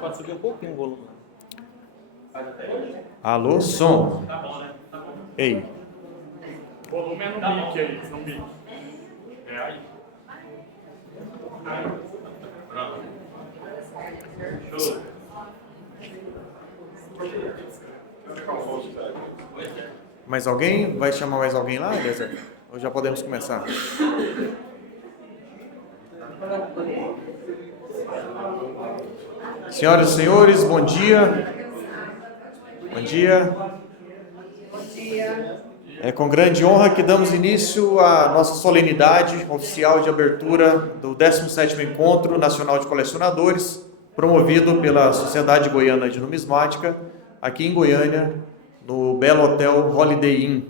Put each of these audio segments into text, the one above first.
pode subir um pouquinho o volume. Alô, som. Tá bom, né? Tá bom. Ei. O volume é no mic aí, no mic. É aí. Pronto. Show. Mais alguém? Vai chamar mais alguém lá, Eliezer? Ou já podemos começar? Senhoras e senhores, bom dia. Bom dia. É com grande honra que damos início à nossa solenidade oficial de abertura do 17º Encontro Nacional de Colecionadores, promovido pela Sociedade Goiana de Numismática, aqui em Goiânia, no belo hotel Holiday Inn.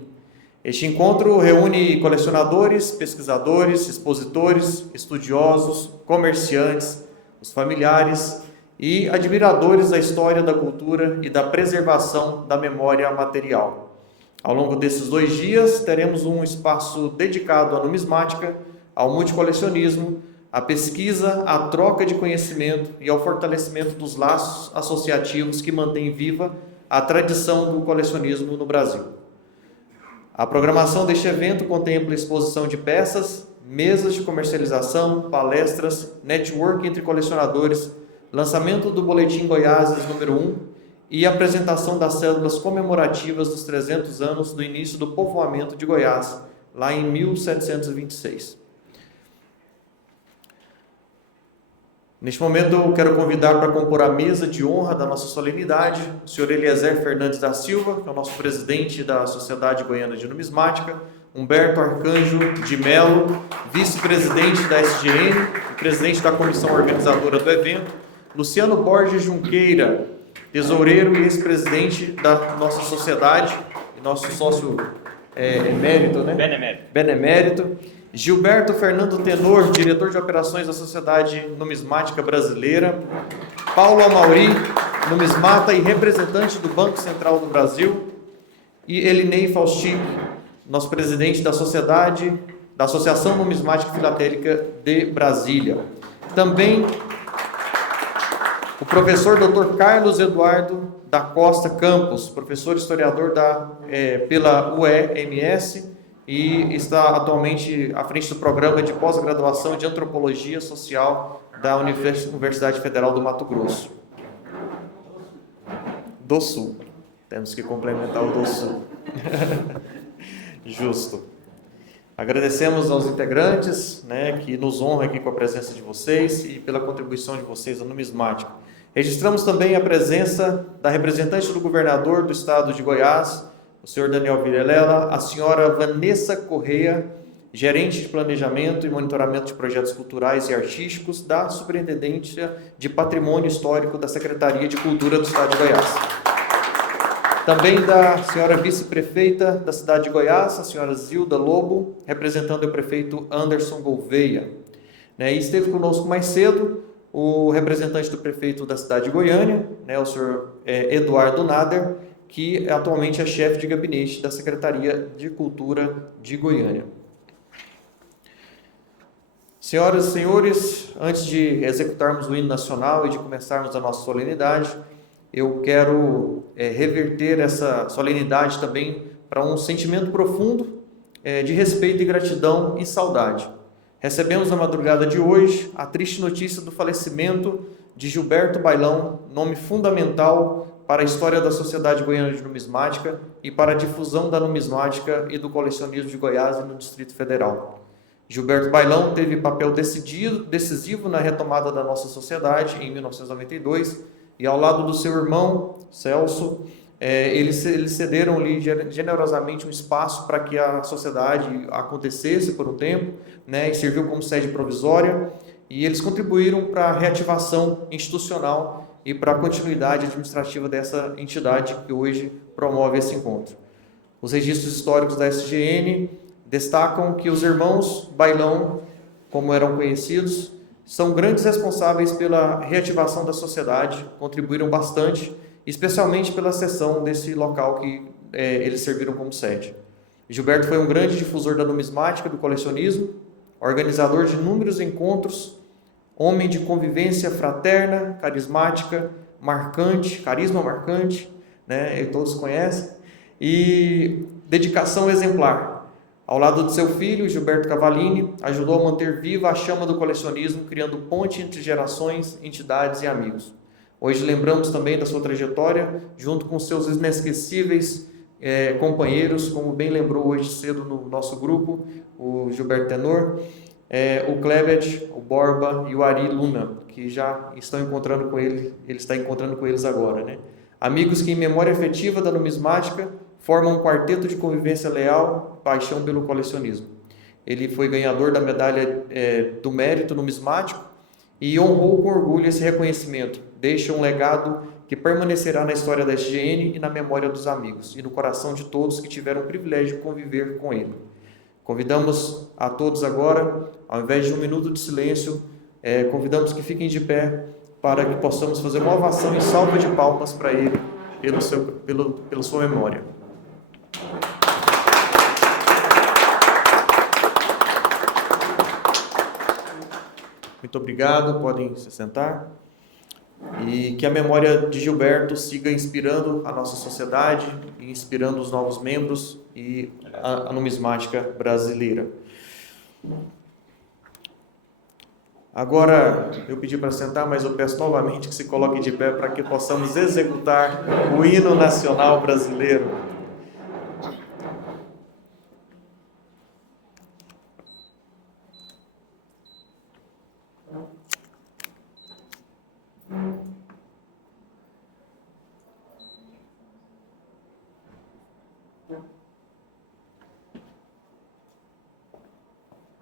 Este encontro reúne colecionadores, pesquisadores, expositores, estudiosos, comerciantes, os familiares e admiradores da história, da cultura e da preservação da memória material. Ao longo desses 2 dias, teremos um espaço dedicado à numismática, ao multicolecionismo, à pesquisa, à troca de conhecimento e ao fortalecimento dos laços associativos que mantêm viva a tradição do colecionismo no Brasil. A programação deste evento contempla exposição de peças, mesas de comercialização, palestras, network entre colecionadores, lançamento do Boletim Goiáses número 1 e apresentação das cédulas comemorativas dos 300 anos do início do povoamento de Goiás, lá em 1726. Neste momento, eu quero convidar para compor a mesa de honra da nossa solenidade o senhor Eliezer Fernandes da Silva, que é o nosso presidente da Sociedade Goiana de Numismática, Humberto Arcanjo de Melo, vice-presidente da SGN e presidente da comissão organizadora do evento, Luciano Borges Junqueira, tesoureiro e ex-presidente da nossa sociedade, e nosso sócio emérito, né? Benemérito. Gilberto Fernando Tenor, diretor de operações da Sociedade Numismática Brasileira. Paulo Amauri, numismata e representante do Banco Central do Brasil. E Elinei Faustini, nosso presidente da Associação Numismática Filatélica de Brasília. Também o professor Dr. Carlos Eduardo da Costa Campos, professor historiador pela UEMS, e está atualmente à frente do programa de pós-graduação de Antropologia Social da Universidade Federal do Mato Grosso. Do Sul. Temos que complementar o do Sul. Justo. Agradecemos aos integrantes, que nos honram aqui com a presença de vocês e pela contribuição de vocês à numismática. Registramos também a presença da representante do governador do estado de Goiás, o senhor Daniel Vilela, a senhora Vanessa Correia, gerente de planejamento e monitoramento de projetos culturais e artísticos da Superintendência de Patrimônio Histórico da Secretaria de Cultura do estado de Goiás. Também da senhora vice-prefeita da cidade de Goiás, a senhora Zilda Lobo, representando o prefeito Anderson Gouveia. E esteve conosco mais cedo o representante do prefeito da cidade de Goiânia, o senhor Eduardo Nader, que atualmente é chefe de gabinete da Secretaria de Cultura de Goiânia. Senhoras e senhores, antes de executarmos o hino nacional e de começarmos a nossa solenidade, eu quero reverter essa solenidade também para um sentimento profundo de respeito e gratidão e saudade. Recebemos na madrugada de hoje a triste notícia do falecimento de Gilberto Bailão, nome fundamental para a história da Sociedade Goiana de Numismática e para a difusão da numismática e do colecionismo de Goiás e no Distrito Federal. Gilberto Bailão teve papel decisivo na retomada da nossa sociedade em 1992 e ao lado do seu irmão, Celso, eles cederam-lhe generosamente um espaço para que a sociedade acontecesse por um tempo, e serviu como sede provisória, e eles contribuíram para a reativação institucional e para a continuidade administrativa dessa entidade que hoje promove esse encontro. Os registros históricos da SGN destacam que os irmãos Bailão, como eram conhecidos, são grandes responsáveis pela reativação da sociedade, contribuíram bastante, especialmente pela cessão desse local que eles serviram como sede. Gilberto foi um grande difusor da numismática, do colecionismo, organizador de inúmeros encontros, homem de convivência fraterna, carismática, marcante, carisma marcante, né? E todos conhecem, e dedicação exemplar. Ao lado de seu filho, Gilberto Cavallini, ajudou a manter viva a chama do colecionismo, criando ponte entre gerações, entidades e amigos. Hoje lembramos também da sua trajetória, junto com seus inesquecíveis companheiros, como bem lembrou hoje cedo no nosso grupo, o Gilberto Tenor, o Klebet, o Borba e o Ari Luna, que já estão encontrando com ele está encontrando com eles agora, né? Amigos que, em memória afetiva da numismática, formam um quarteto de convivência leal, paixão pelo colecionismo. Ele foi ganhador da medalha do mérito numismático e honrou com orgulho esse reconhecimento. Deixa um legado que permanecerá na história da SGN e na memória dos amigos, e no coração de todos que tiveram o privilégio de conviver com ele. Convidamos a todos agora, ao invés de um minuto de silêncio, convidamos que fiquem de pé para que possamos fazer uma ovação e salva de palmas para ele, pela sua memória. Muito obrigado, podem se sentar. E que a memória de Gilberto siga inspirando a nossa sociedade, e inspirando os novos membros e a numismática brasileira. Agora, eu pedi para sentar, mas eu peço novamente que se coloque de pé para que possamos executar o hino nacional brasileiro.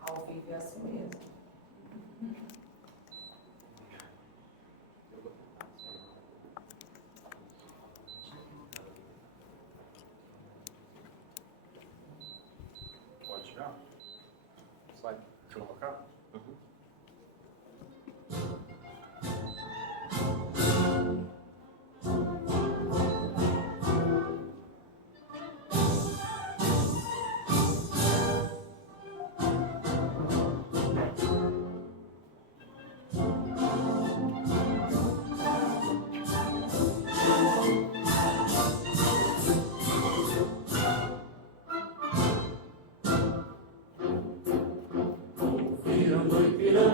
Ao vivo é assim mesmo. Pode já? Sai. Deixa eu colocar?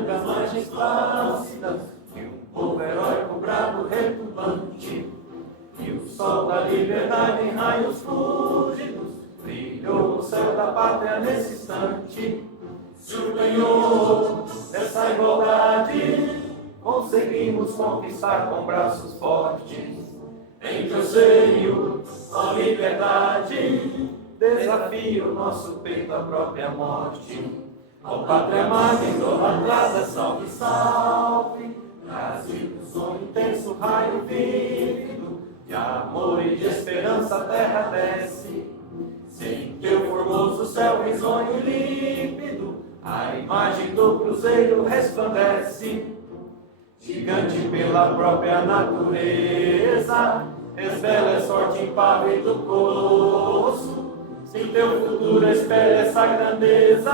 As margens plácidas e um povo heróico brado retumbante, e o sol da liberdade em raios fúlgidos brilhou no céu da pátria nesse instante. Se o ganhou essa igualdade conseguimos conquistar com braços fortes. Em teu seio, ó liberdade, desafio nosso peito à própria morte. Ó pátria amada, idolatrada, salve, salve, Brasil, sonho intenso, raio vívido, de amor e de esperança a terra desce. Sem teu formoso céu risonho e límpido, a imagem do cruzeiro resplandece. Gigante pela própria natureza, és bela, és forte, impávido do colosso. Sem teu futuro espelha essa grandeza,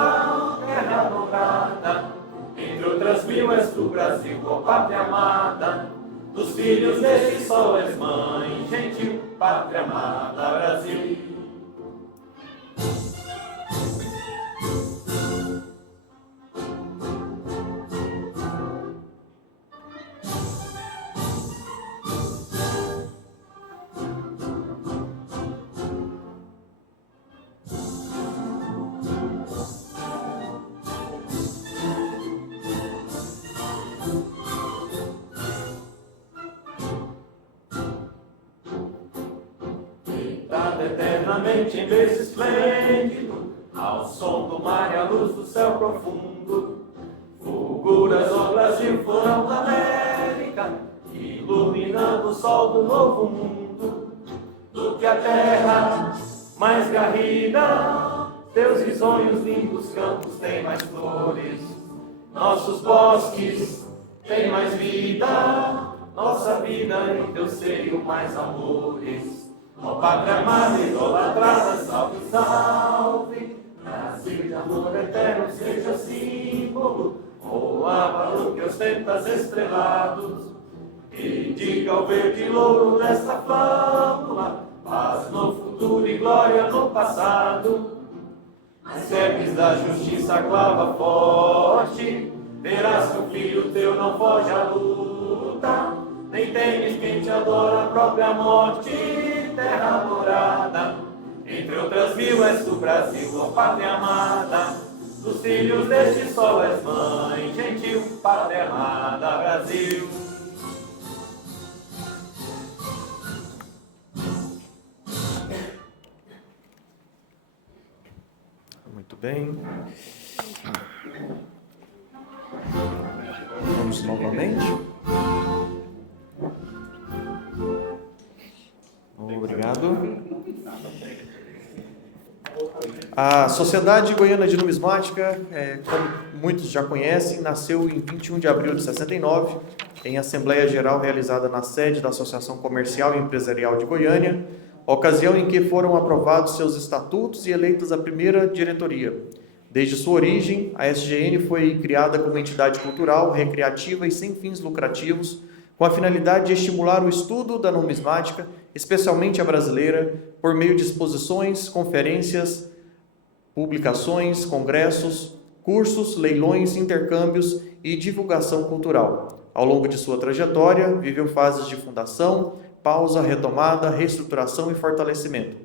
terra dourada. Entre outras mil és do Brasil, ó pátria amada. Dos filhos desse sol és mãe gentil, pátria amada, Brasil. Eternamente em berço esplêndido, ao som do mar e à luz do céu profundo, fulguras, ó Brasil, florão da América, iluminando o sol do novo mundo. Do que a terra mais garrida, teus risonhos lindos campos têm mais flores, nossos bosques têm mais vida, nossa vida em teu seio mais amores. Ó pátria amada, idolatrada, salve, salve, Brasil de amor eterno seja símbolo, ou ávaro que ostentas estrelados, e diga ao verde louro dessa flâmula, paz no futuro e glória no passado. As sebes da justiça clava forte, verás que o filho teu não foge à luta, nem temes quem te adora a própria morte, terra morada. Entre outras mil és tu, Brasil, ó pátria amada, dos filhos deste sol és mãe, gentil, pátria amada, Brasil. Muito bem. Vamos novamente. Obrigado. A Sociedade Goiana de Numismática, como muitos já conhecem, nasceu em 21 de abril de 69, em Assembleia Geral realizada na sede da Associação Comercial e Empresarial de Goiânia, ocasião em que foram aprovados seus estatutos e eleitas a primeira diretoria. Desde sua origem, a SGN foi criada como entidade cultural, recreativa e sem fins lucrativos, com a finalidade de estimular o estudo da numismática, especialmente a brasileira, por meio de exposições, conferências, publicações, congressos, cursos, leilões, intercâmbios e divulgação cultural. Ao longo de sua trajetória, viveu fases de fundação, pausa, retomada, reestruturação e fortalecimento.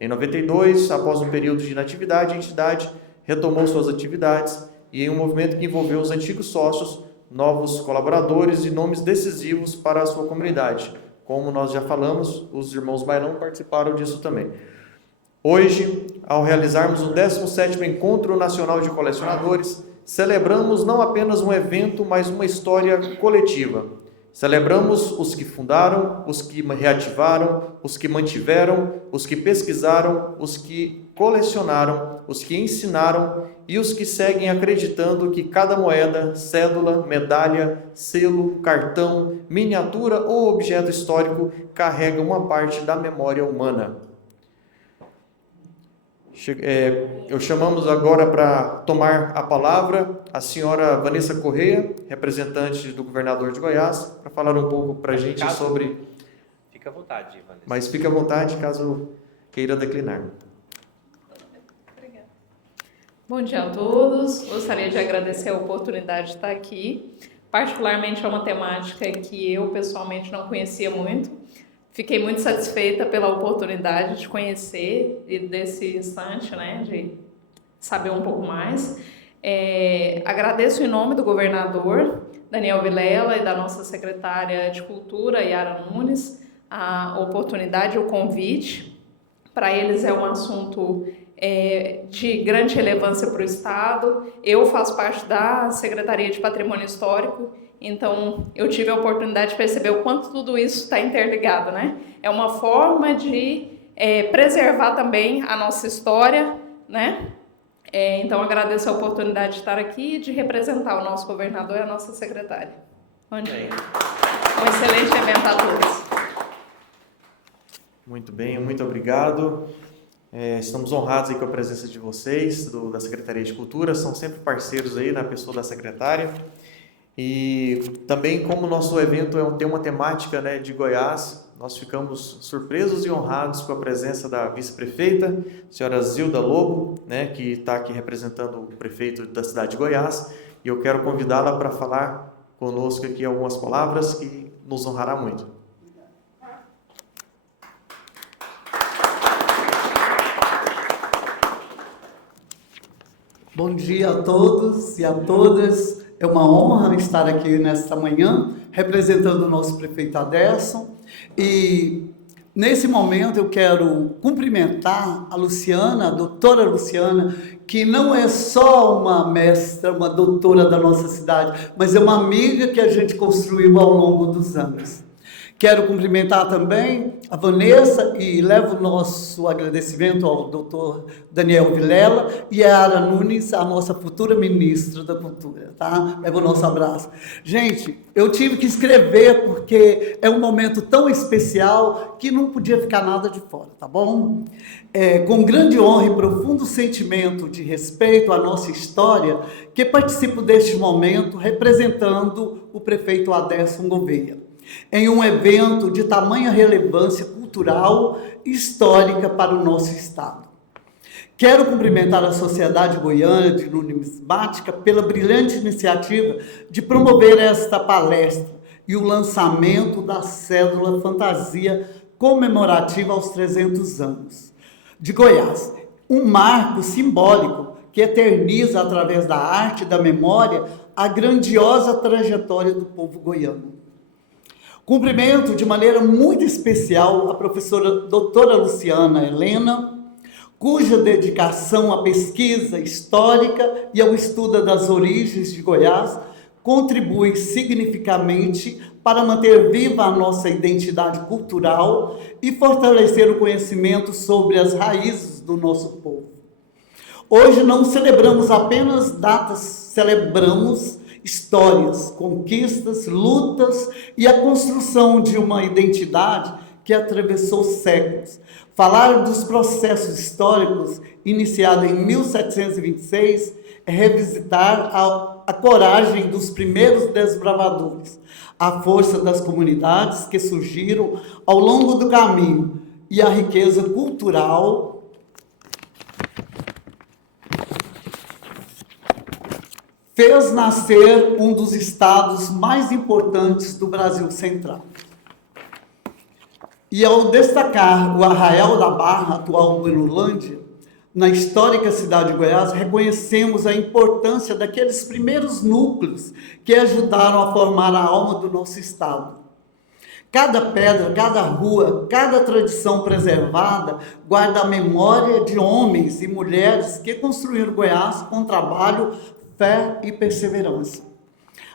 Em 92, após um período de inatividade, a entidade retomou suas atividades e em um movimento que envolveu os antigos sócios, novos colaboradores e nomes decisivos para a sua comunidade. Como nós já falamos, os irmãos Bailão participaram disso também. Hoje, ao realizarmos o 17º Encontro Nacional de Colecionadores, celebramos não apenas um evento, mas uma história coletiva. Celebramos os que fundaram, os que reativaram, os que mantiveram, os que pesquisaram, os que colecionaram, os que ensinaram e os que seguem acreditando que cada moeda, cédula, medalha, selo, cartão, miniatura ou objeto histórico carrega uma parte da memória humana. Eu chamamos agora para tomar a palavra a senhora Vanessa Correia, representante do governador de Goiás, para falar um pouco para a gente sobre... Fica à vontade, Vanessa. Mas fique à vontade caso queira declinar. Obrigada. Bom dia a todos. Gostaria de agradecer a oportunidade de estar aqui. Particularmente é uma temática que eu pessoalmente não conhecia muito. Fiquei muito satisfeita pela oportunidade de conhecer e desse instante, né, de saber um pouco mais. Agradeço em nome do governador Daniel Vilela e da nossa secretária de Cultura, Yara Nunes, a oportunidade, o convite. Para eles é um assunto de grande relevância para o Estado. Eu faço parte da Secretaria de Patrimônio Histórico, então eu tive a oportunidade de perceber o quanto tudo isso está interligado, né? É uma forma de preservar também a nossa história, né? Então agradeço a oportunidade de estar aqui e de representar o nosso governador e a nossa secretária. Bom dia. Um excelente evento a todos. Muito bem, muito obrigado. Estamos honrados aí com a presença de vocês, da Secretaria de Cultura, são sempre parceiros aí na pessoa da secretária. E também, como o nosso evento tem uma temática, né, de Goiás, nós ficamos surpresos e honrados com a presença da vice-prefeita, a senhora Zilda Lobo, né, que está aqui representando o prefeito da cidade de Goiás, e eu quero convidá-la para falar conosco aqui algumas palavras que nos honrará muito. Bom dia a todos e a todas. É uma honra estar aqui nesta manhã, representando o nosso prefeito Aderson. E nesse momento eu quero cumprimentar a Luciana, a doutora Luciana, que não é só uma mestra, uma doutora da nossa cidade, mas é uma amiga que a gente construiu ao longo dos anos. Quero cumprimentar também a Vanessa e levo o nosso agradecimento ao doutor Daniel Vilela e a Yara Nunes, a nossa futura ministra da Cultura, tá? Leva o nosso abraço. Gente, eu tive que escrever porque é um momento tão especial que não podia ficar nada de fora, tá bom? Com grande honra e profundo sentimento de respeito à nossa história, que participo deste momento representando o prefeito Aderson Gouveia. em um evento de tamanha relevância cultural e histórica para o nosso Estado. Quero cumprimentar a Sociedade Goiana de Numismática pela brilhante iniciativa de promover esta palestra e o lançamento da cédula fantasia comemorativa aos 300 anos de Goiás. Um marco simbólico que eterniza, através da arte e da memória, a grandiosa trajetória do povo goiano. Cumprimento de maneira muito especial a professora doutora Luciana Helena, cuja dedicação à pesquisa histórica e ao estudo das origens de Goiás contribui significativamente para manter viva a nossa identidade cultural e fortalecer o conhecimento sobre as raízes do nosso povo. Hoje não celebramos apenas datas, celebramos histórias, conquistas, lutas e a construção de uma identidade que atravessou séculos. Falar dos processos históricos iniciados em 1726 é revisitar a coragem dos primeiros desbravadores, a força das comunidades que surgiram ao longo do caminho e a riqueza cultural fez nascer um dos estados mais importantes do Brasil Central. E ao destacar o Arraial da Barra, atual Buenolândia, na histórica cidade de Goiás, reconhecemos a importância daqueles primeiros núcleos que ajudaram a formar a alma do nosso estado. Cada pedra, cada rua, cada tradição preservada guarda a memória de homens e mulheres que construíram Goiás com trabalho, fé e perseverança.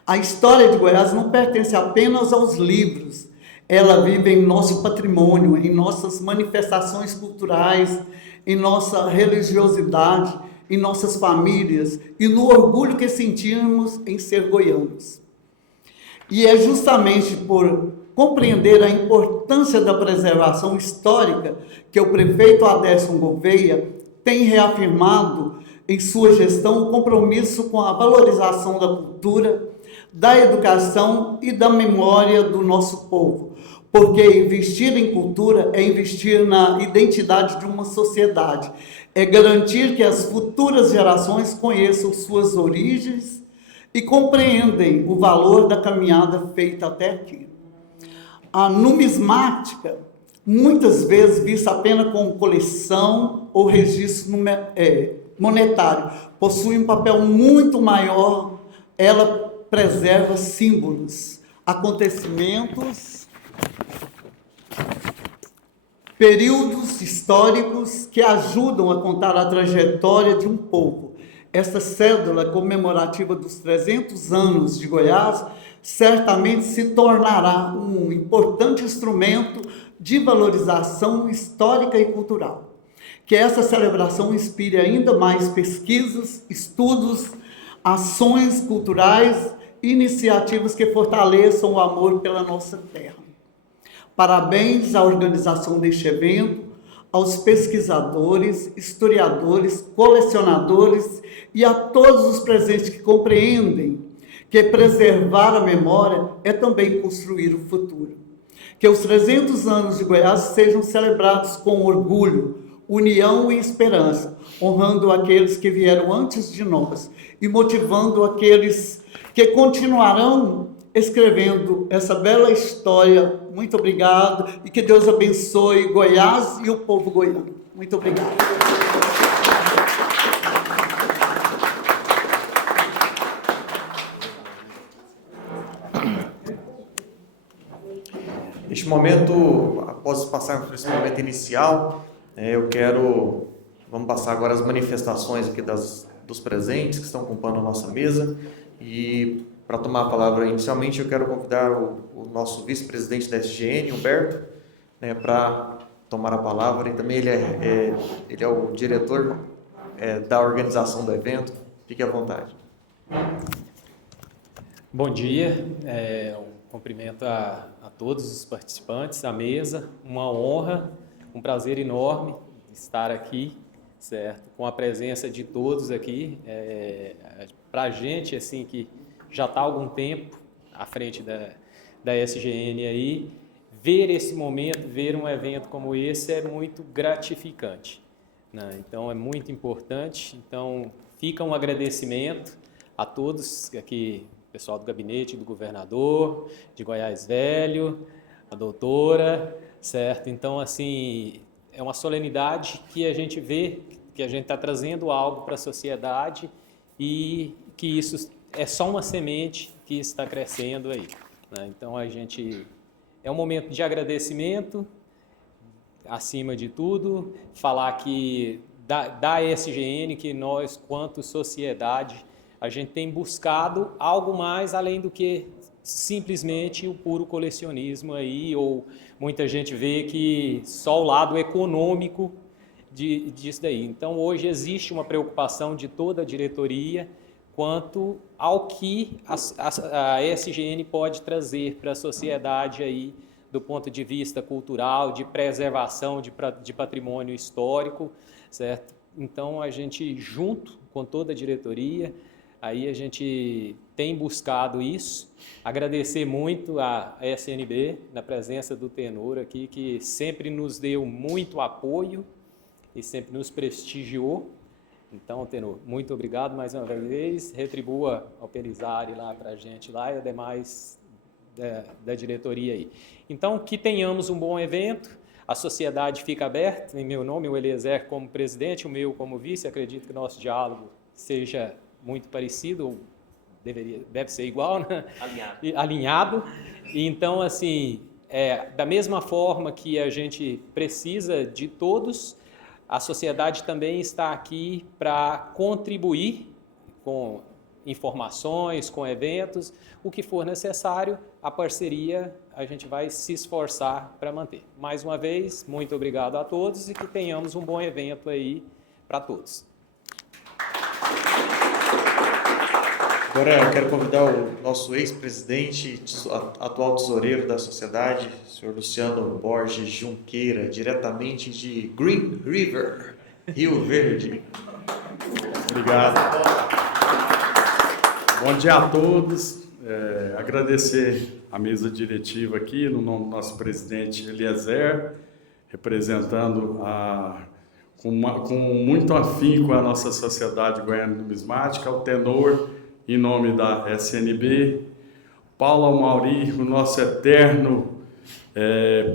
A história de Goiás não pertence apenas aos livros, ela vive em nosso patrimônio, em nossas manifestações culturais, em nossa religiosidade, em nossas famílias e no orgulho que sentimos em ser goianos. E é justamente por compreender a importância da preservação histórica que o prefeito Aderson Gouveia tem reafirmado em sua gestão o compromisso com a valorização da cultura, da educação e da memória do nosso povo, porque investir em cultura é investir na identidade de uma sociedade, é garantir que as futuras gerações conheçam suas origens e compreendem o valor da caminhada feita até aqui. A numismática, muitas vezes vista apenas como coleção ou registro monetário, possui um papel muito maior. Ela preserva símbolos, acontecimentos, períodos históricos que ajudam a contar a trajetória de um povo. Esta cédula comemorativa dos 300 anos de Goiás certamente se tornará um importante instrumento de valorização histórica e cultural. Que essa celebração inspire ainda mais pesquisas, estudos, ações culturais, iniciativas que fortaleçam o amor pela nossa terra. Parabéns à organização deste evento, aos pesquisadores, historiadores, colecionadores e a todos os presentes que compreendem que preservar a memória é também construir o futuro. Que os 300 anos de Goiás sejam celebrados com orgulho, união e esperança, honrando aqueles que vieram antes de nós e motivando aqueles que continuarão escrevendo essa bela história. Muito obrigado e que Deus abençoe Goiás e o povo goiano. Muito obrigado. Neste momento, após passarmos por esse momento inicial, vamos passar agora as manifestações aqui dos presentes que estão ocupando a nossa mesa. E para tomar a palavra inicialmente, eu quero convidar o nosso vice-presidente da SGN, Humberto, para tomar a palavra. E também ele é o diretor da organização do evento. Fique à vontade. Bom dia, um cumprimento a todos os participantes, à mesa. Uma honra, um prazer enorme estar aqui, certo? Com a presença de todos aqui. Para a gente, assim, que já está há algum tempo à frente da SGN aí, ver esse momento, ver um evento como esse é muito gratificante, né? Então é muito importante. Então fica um agradecimento a todos aqui, pessoal do gabinete do governador de Goiás Velho, a doutora, certo? Então assim, é uma solenidade que a gente vê que a gente está trazendo algo para a sociedade e que isso é só uma semente que está crescendo aí, né? Então a gente é um momento de agradecimento, acima de tudo, falar que da SGN, que nós, quanto sociedade, a gente tem buscado algo mais além do que simplesmente o puro colecionismo aí, ou muita gente vê que só o lado econômico disso daí. Então, hoje existe uma preocupação de toda a diretoria quanto ao que a SGN pode trazer para a sociedade aí, do ponto de vista cultural, de preservação de patrimônio histórico, certo? Então, a gente, junto com toda a diretoria, aí a gente tem buscado isso. Agradecer muito a SNB, na presença do Tenor aqui, que sempre nos deu muito apoio e sempre nos prestigiou. Então, Tenor, muito obrigado mais uma vez. Retribua ao Pelizari lá para a gente lá e demais da diretoria aí. Então, que tenhamos um bom evento. A sociedade fica aberta. Em meu nome, o Eliezer como presidente, o meu como vice. Acredito que o nosso diálogo seja muito parecido, ou deve ser igual, né? Alinhado. Então, assim, da mesma forma que a gente precisa de todos, a sociedade também está aqui para contribuir com informações, com eventos, o que for necessário, a parceria a gente vai se esforçar para manter. Mais uma vez, muito obrigado a todos e que tenhamos um bom evento aí para todos. Agora eu quero convidar o nosso ex-presidente, atual tesoureiro da sociedade, o senhor Luciano Borges Junqueira, diretamente de Green River, Rio Verde. Obrigado. Bom dia a todos. Agradecer a mesa diretiva aqui, no nome do nosso presidente Eliezer, representando com muito afinco a nossa Sociedade Goiana Numismática, o Tenor, em nome da SNB, Paulo Amauri, o nosso eterno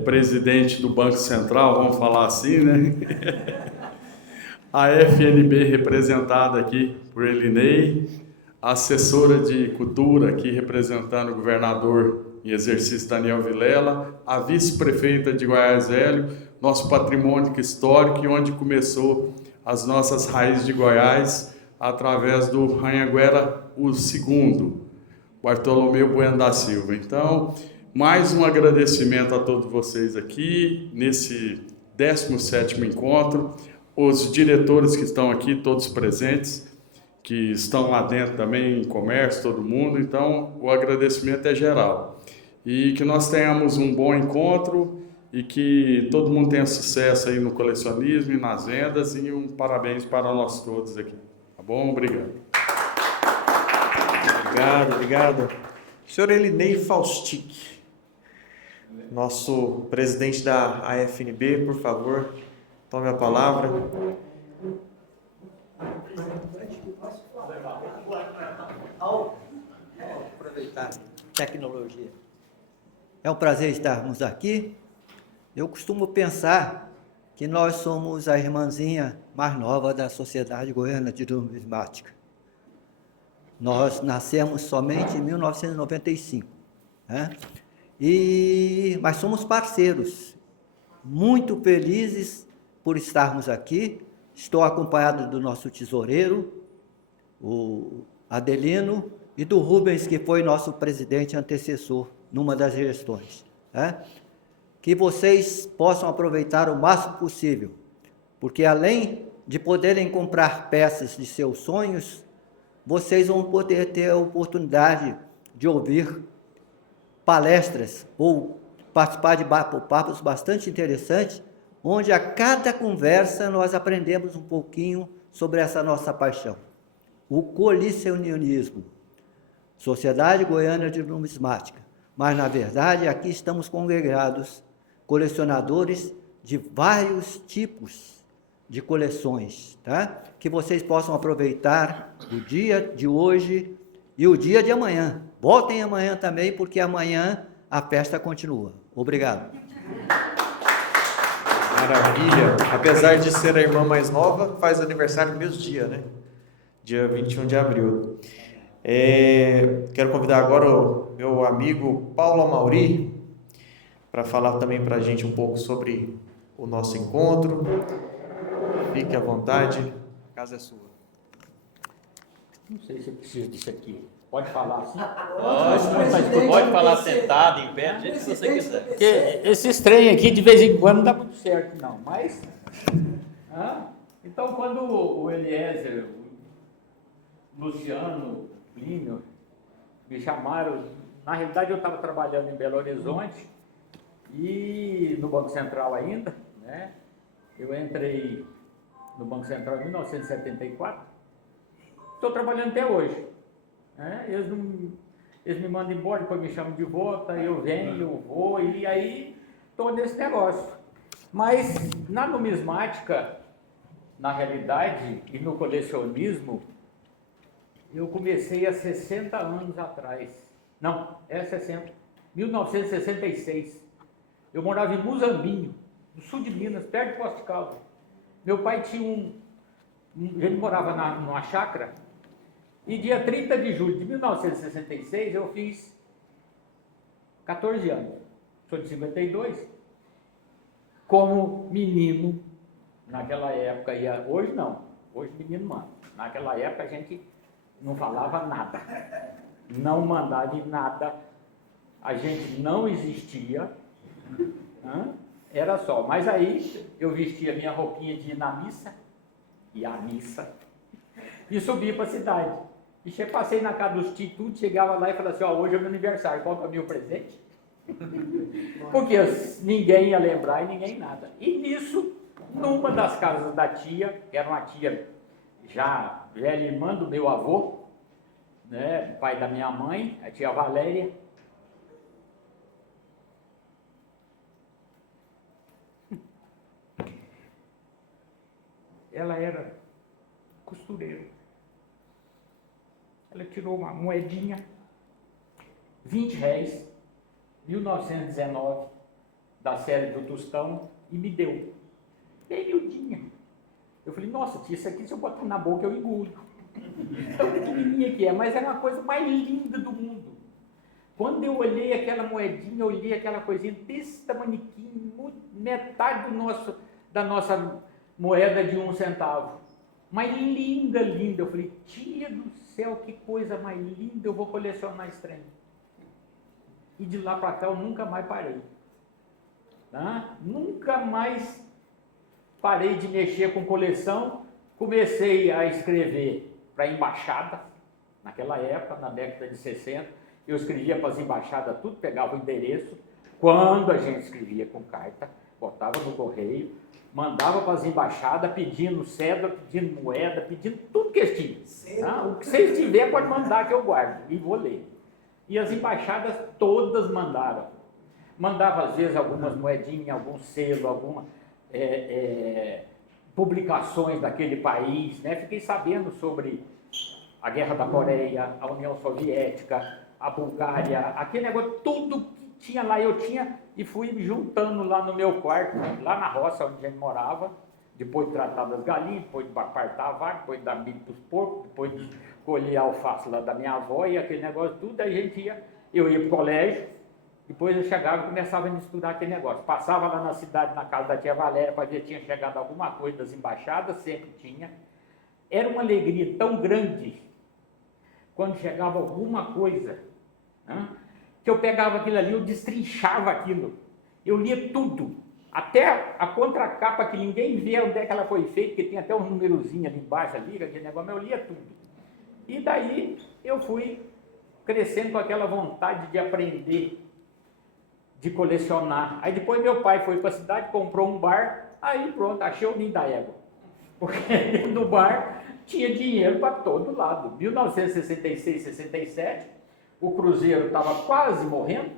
presidente do Banco Central, vamos falar assim, né? A FNB representada aqui por Elinei, a assessora de cultura aqui representando o governador em exercício Daniel Vilela, a vice-prefeita de Goiás Velho, nosso patrimônio histórico e onde começou as nossas raízes de Goiás, através do Anhanguera II, Bartolomeu Bueno da Silva. Então, mais um agradecimento a todos vocês aqui, nesse 17º encontro, os diretores que estão aqui, todos presentes, que estão lá dentro também, em comércio, todo mundo. Então, o agradecimento é geral. E que nós tenhamos um bom encontro e que todo mundo tenha sucesso aí no colecionismo e nas vendas, e um parabéns para nós todos aqui. Tá bom? Obrigado. Obrigado. Senhor Elinei Faustic, nosso presidente da AFNB, por favor, tome a palavra. Aproveitar a tecnologia. É um prazer estarmos aqui. Eu costumo pensar que nós somos a irmãzinha mais nova da Sociedade Goiana de Numismática. Nós nascemos somente em 1995, né? Mas somos parceiros, muito felizes por estarmos aqui. Estou acompanhado do nosso tesoureiro, o Adelino, e do Rubens, que foi nosso presidente antecessor numa das gestões, né? Que vocês possam aproveitar o máximo possível, porque além de poderem comprar peças de seus sonhos, vocês vão poder ter a oportunidade de ouvir palestras ou participar de papos bastante interessantes, onde a cada conversa nós aprendemos um pouquinho sobre essa nossa paixão. O colecionismo, Sociedade Goiana de Numismática, mas na verdade aqui estamos congregados, colecionadores de vários tipos de coleções, tá? Que vocês possam aproveitar o dia de hoje e o dia de amanhã. Voltem amanhã também, porque amanhã a festa continua. Obrigado. Maravilha. Apesar de ser a irmã mais nova, faz aniversário no mesmo dia, né? Dia 21 de abril. Quero convidar agora o meu amigo Paulo Amauri para falar também para a gente um pouco sobre o nosso encontro. Fique à vontade, a casa é sua. Não sei se eu preciso disso aqui. Pode falar assim? Pode falar sentado, em pé, do jeito que você quiser. Porque esses trem aqui, de vez em quando, não dá muito certo, não. Mas, então, quando o Eliezer, o Luciano, o Plínio, me chamaram, na realidade eu estava trabalhando em Belo Horizonte e no Banco Central ainda, né? Eu entrei no Banco Central em 1974, estou trabalhando até hoje. Eles me mandam embora, depois me chamam de volta, eu venho, eu vou, e aí estou nesse negócio. Mas na numismática, na realidade, e no colecionismo, eu comecei há 60 anos atrás. Não, 1966. Eu morava em Muzambinho, no sul de Minas, perto de Poços de Caldas. Meu pai tinha ele morava numa chácara. E dia 30 de julho de 1966 eu fiz 14 anos. Sou de 52. Como menino, naquela época, hoje não, hoje menino manda. Naquela época a gente não falava nada, não mandava em nada, a gente não existia, era só. Mas aí eu vestia minha roupinha de ir na missa, e subi para a cidade. E passei na casa dos tios, chegava lá e falava assim, hoje é meu aniversário, qual que é o meu presente? Porque ninguém ia lembrar e ninguém nada. E nisso, numa das casas da tia, que era uma tia já velha, irmã do meu avô, né, pai da minha mãe, a tia Valéria, ela era costureira. Ela tirou uma moedinha, 20 réis, 1919, da série do Tostão, e me deu. Bem miudinha. Eu falei, nossa tia, isso aqui se eu botar na boca eu engulo. Tão pequenininha que é, mas era uma coisa mais linda do mundo. Quando eu olhei aquela moedinha, eu olhei aquela coisinha desse tamaniquinho, metade da nossa moeda de 1 centavo. Mas linda, linda. Eu falei, tia do céu, que coisa mais linda, eu vou colecionar esse trem. E de lá para cá eu nunca mais parei. Nunca mais parei de mexer com coleção. Comecei a escrever para a embaixada, naquela época, na década de 60, eu escrevia para as embaixadas tudo, pegava o endereço. Quando a gente escrevia com carta, botava no correio, mandava para as embaixadas pedindo cédula, pedindo moeda, pedindo tudo que eles tinham. O que vocês tiverem pode mandar que eu guardo e vou ler. E as embaixadas todas mandaram. Mandava às vezes algumas moedinhas, algum selo, algumas publicações daquele país, né? Fiquei sabendo sobre a Guerra da Coreia, a União Soviética, a Bulgária, aquele negócio, tudo que tinha lá eu tinha, e fui juntando lá no meu quarto, lá na roça onde a gente morava, depois de tratar das galinhas, depois de apartar a vaca, depois de dar milho para os porcos, depois de colher a alface lá da minha avó e aquele negócio tudo, aí a gente eu ia para o colégio, depois eu chegava e começava a misturar aquele negócio. Passava lá na cidade, na casa da tia Valéria, para ver se tinha chegado alguma coisa das embaixadas, sempre tinha. Era uma alegria tão grande quando chegava alguma coisa, que eu pegava aquilo ali, eu destrinchava aquilo, eu lia tudo, até a contracapa que ninguém vê onde é que ela foi feita, porque tem até um númerozinho ali embaixo, ali, aquele negócio, mas eu lia tudo. E daí eu fui crescendo com aquela vontade de aprender, de colecionar. Aí depois meu pai foi para a cidade, comprou um bar, aí pronto, achei o ninho da égua, porque dentro do bar tinha dinheiro para todo lado. 1966, 67, o Cruzeiro estava quase morrendo,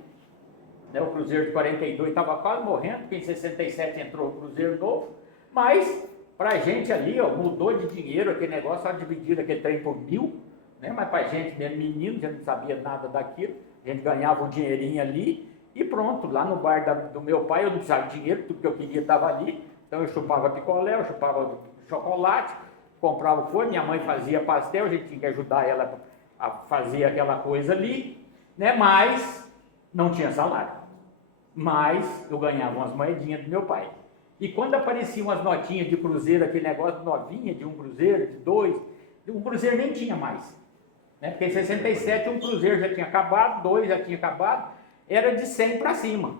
né? O Cruzeiro de 42 estava quase morrendo, porque em 67 entrou o Cruzeiro novo, mas para a gente ali, ó, mudou de dinheiro aquele negócio, só dividido aquele trem por 1.000, né? Mas para a gente mesmo, menino, já não sabia nada daquilo, a gente ganhava um dinheirinho ali e pronto, lá no bar do meu pai eu não precisava de dinheiro, tudo que eu queria estava ali, então eu chupava picolé, eu chupava chocolate, comprava coisa, minha mãe fazia pastel, a gente tinha que ajudar ela a fazer aquela coisa ali, né? Mas não tinha salário, mas eu ganhava umas moedinhas do meu pai. E quando apareciam umas notinhas de cruzeiro, aquele negócio novinha, de 1 cruzeiro, de 2, um cruzeiro nem tinha mais, né? Porque em 67 um cruzeiro já tinha acabado, 2 já tinha acabado, era de 100 para cima.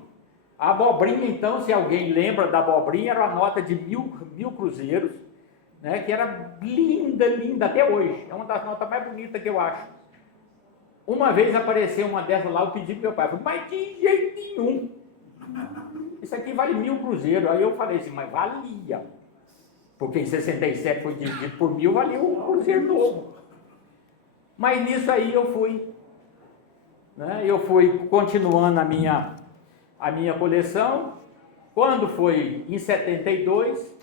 A abobrinha, então, se alguém lembra da abobrinha, era uma nota de 1.000 cruzeiros, né? Que era linda, linda, até hoje. É uma das notas mais bonitas que eu acho. Uma vez apareceu uma dessas lá, eu pedi para meu pai, falei, mas de jeito nenhum. Isso aqui vale 1.000 cruzeiros. Aí eu falei assim, mas valia. Porque em 67 foi dividido por 1.000, valia um cruzeiro novo. Mas nisso aí eu fui, né? Eu fui continuando a minha coleção. Quando foi em 72,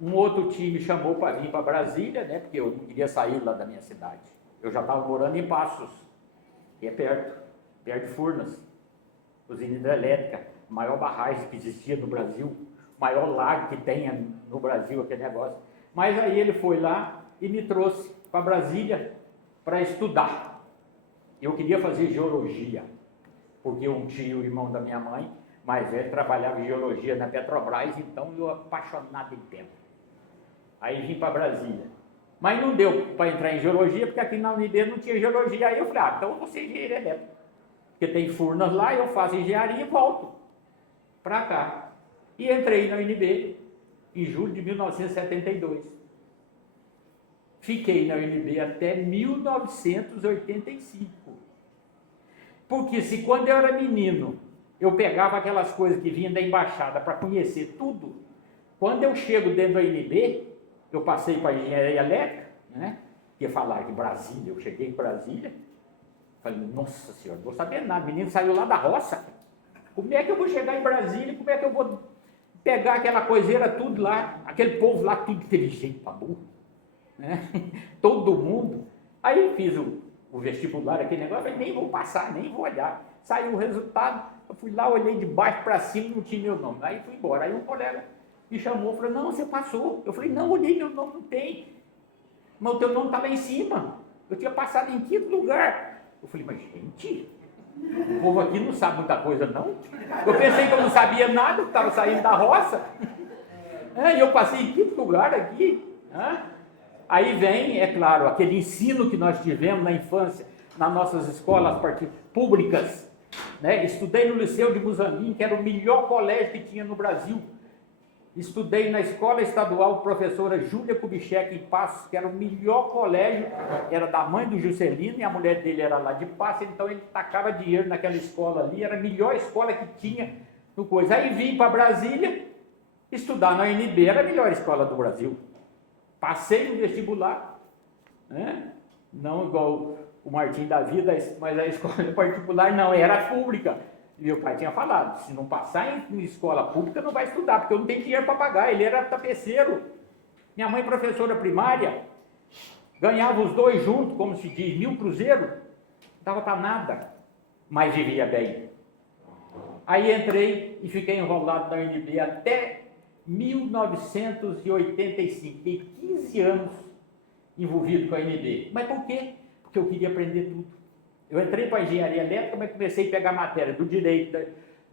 um outro time chamou para vir para Brasília, né? Porque eu não queria sair lá da minha cidade. Eu já estava morando em Passos, que é perto de Furnas, usina hidrelétrica, a maior barragem que existia no Brasil, o maior lago que tem no Brasil, aquele negócio. Mas aí ele foi lá e me trouxe para Brasília para estudar. Eu queria fazer geologia, porque um tio, irmão da minha mãe, mais velho, trabalhava em geologia na Petrobras, então eu apaixonado em tempo. Aí vim para Brasília. Mas não deu para entrar em geologia, porque aqui na UNB não tinha geologia. Aí eu falei, então eu vou ser engenheiro elétrico. Porque tem Furnas lá, eu faço engenharia e volto para cá. E entrei na UNB em julho de 1972. Fiquei na UNB até 1985. Porque se quando eu era menino, eu pegava aquelas coisas que vinham da embaixada para conhecer tudo, quando eu chego dentro da UNB, eu passei para a engenharia elétrica, né? Que ia falar de Brasília, eu cheguei em Brasília, falei, nossa senhora, não vou saber nada, o menino saiu lá da roça, como é que eu vou chegar em Brasília, como é que eu vou pegar aquela coiseira tudo lá, aquele povo lá tudo inteligente para burro, né? Todo mundo. Aí fiz o vestibular, aquele negócio, falei, nem vou passar, nem vou olhar. Saiu o resultado, eu fui lá, olhei de baixo para cima, não tinha meu nome, aí fui embora. Aí um colega me chamou, falou, não, você passou. Eu falei, não, olhei, meu nome não tem. Mas o teu nome está lá em cima. Eu tinha passado em quinto lugar. Eu falei, mas gente, o povo aqui não sabe muita coisa, não. Eu pensei que eu não sabia nada, que estava saindo da roça. E eu passei em quinto lugar aqui. Aí vem, é claro, aquele ensino que nós tivemos na infância, nas nossas escolas públicas. Né? Estudei no Liceu de Musamim, que era o melhor colégio que tinha no Brasil. Estudei na escola estadual professora Júlia Kubitschek em Passos, que era o melhor colégio, era da mãe do Juscelino e a mulher dele era lá de Passos, então ele tacava dinheiro naquela escola ali, era a melhor escola que tinha no coisa. Aí vim para Brasília estudar na UNB, era a melhor escola do Brasil. Passei no vestibular, né? Não igual o Martim da Vida, mas a escola particular não, era pública. Meu pai tinha falado, se não passar em escola pública, não vai estudar, porque eu não tenho dinheiro para pagar. Ele era tapeceiro. Minha mãe, professora primária, ganhava os dois juntos, como se diz, 1.000 cruzeiros, não dava para nada, mas vivia bem. Aí entrei e fiquei enrolado na UNB até 1985, fiquei 15 anos envolvido com a UNB. Mas por quê? Porque eu queria aprender tudo. Eu entrei para a engenharia elétrica, mas comecei a pegar matéria do direito,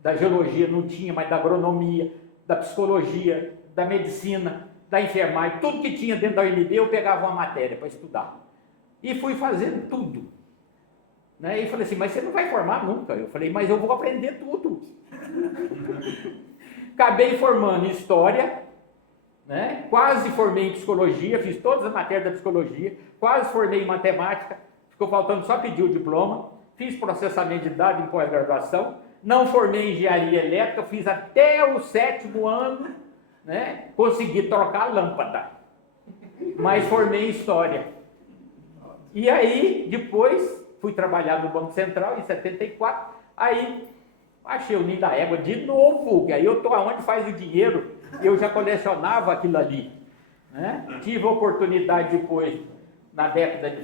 da geologia, não tinha, mas da agronomia, da psicologia, da medicina, da enfermagem, tudo que tinha dentro da UNB eu pegava uma matéria para estudar. E fui fazendo tudo. Né? E falei assim, mas você não vai formar nunca. Eu falei, mas eu vou aprender tudo. Acabei formando em História, né? Quase formei em Psicologia, fiz todas as matérias da Psicologia, quase formei em Matemática, ficou faltando só pedir o diploma, fiz processamento de dados em pós-graduação, não formei em Engenharia Elétrica, fiz até o 7º ano, né? Consegui trocar a lâmpada, mas formei em História. E aí, depois, fui trabalhar no Banco Central, em 74, aí Achei o Ninho da Égua de novo, que aí eu estou aonde faz o dinheiro, eu já colecionava aquilo ali. Né? Tive a oportunidade depois,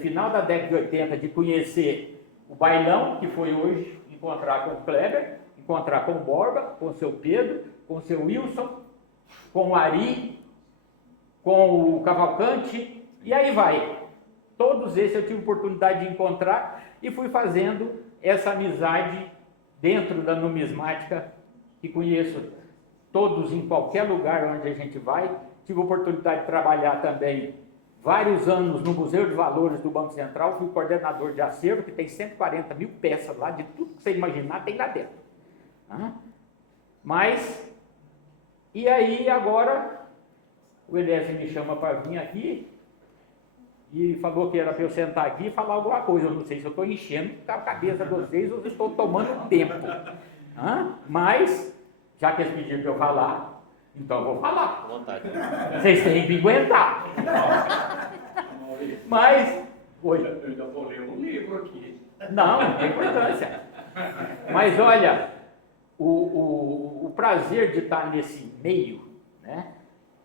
final da década de 80, de conhecer o Bailão, que foi hoje encontrar com o Kleber, encontrar com o Borba, com o seu Pedro, com o seu Wilson, com o Ari, com o Cavalcante, e aí vai. Todos esses eu tive oportunidade de encontrar e fui fazendo essa amizade dentro da numismática, que conheço todos em qualquer lugar onde a gente vai. Tive a oportunidade de trabalhar também vários anos no Museu de Valores do Banco Central, fui coordenador de acervo, que tem 140 mil peças lá, de tudo que você imaginar tem lá dentro. Mas, e aí agora, o Eliezer me chama para vir aqui, e falou que era para eu sentar aqui e falar alguma coisa. Eu não sei se eu estou enchendo a cabeça de vocês ou se estou tomando tempo. Mas, já que eles pediram para eu falar, então eu vou falar. Vontade. Vocês têm que aguentar. Mas, oi. Eu ainda vou ler um livro aqui. Não, não tem importância. Mas olha, o prazer de estar nesse meio, né?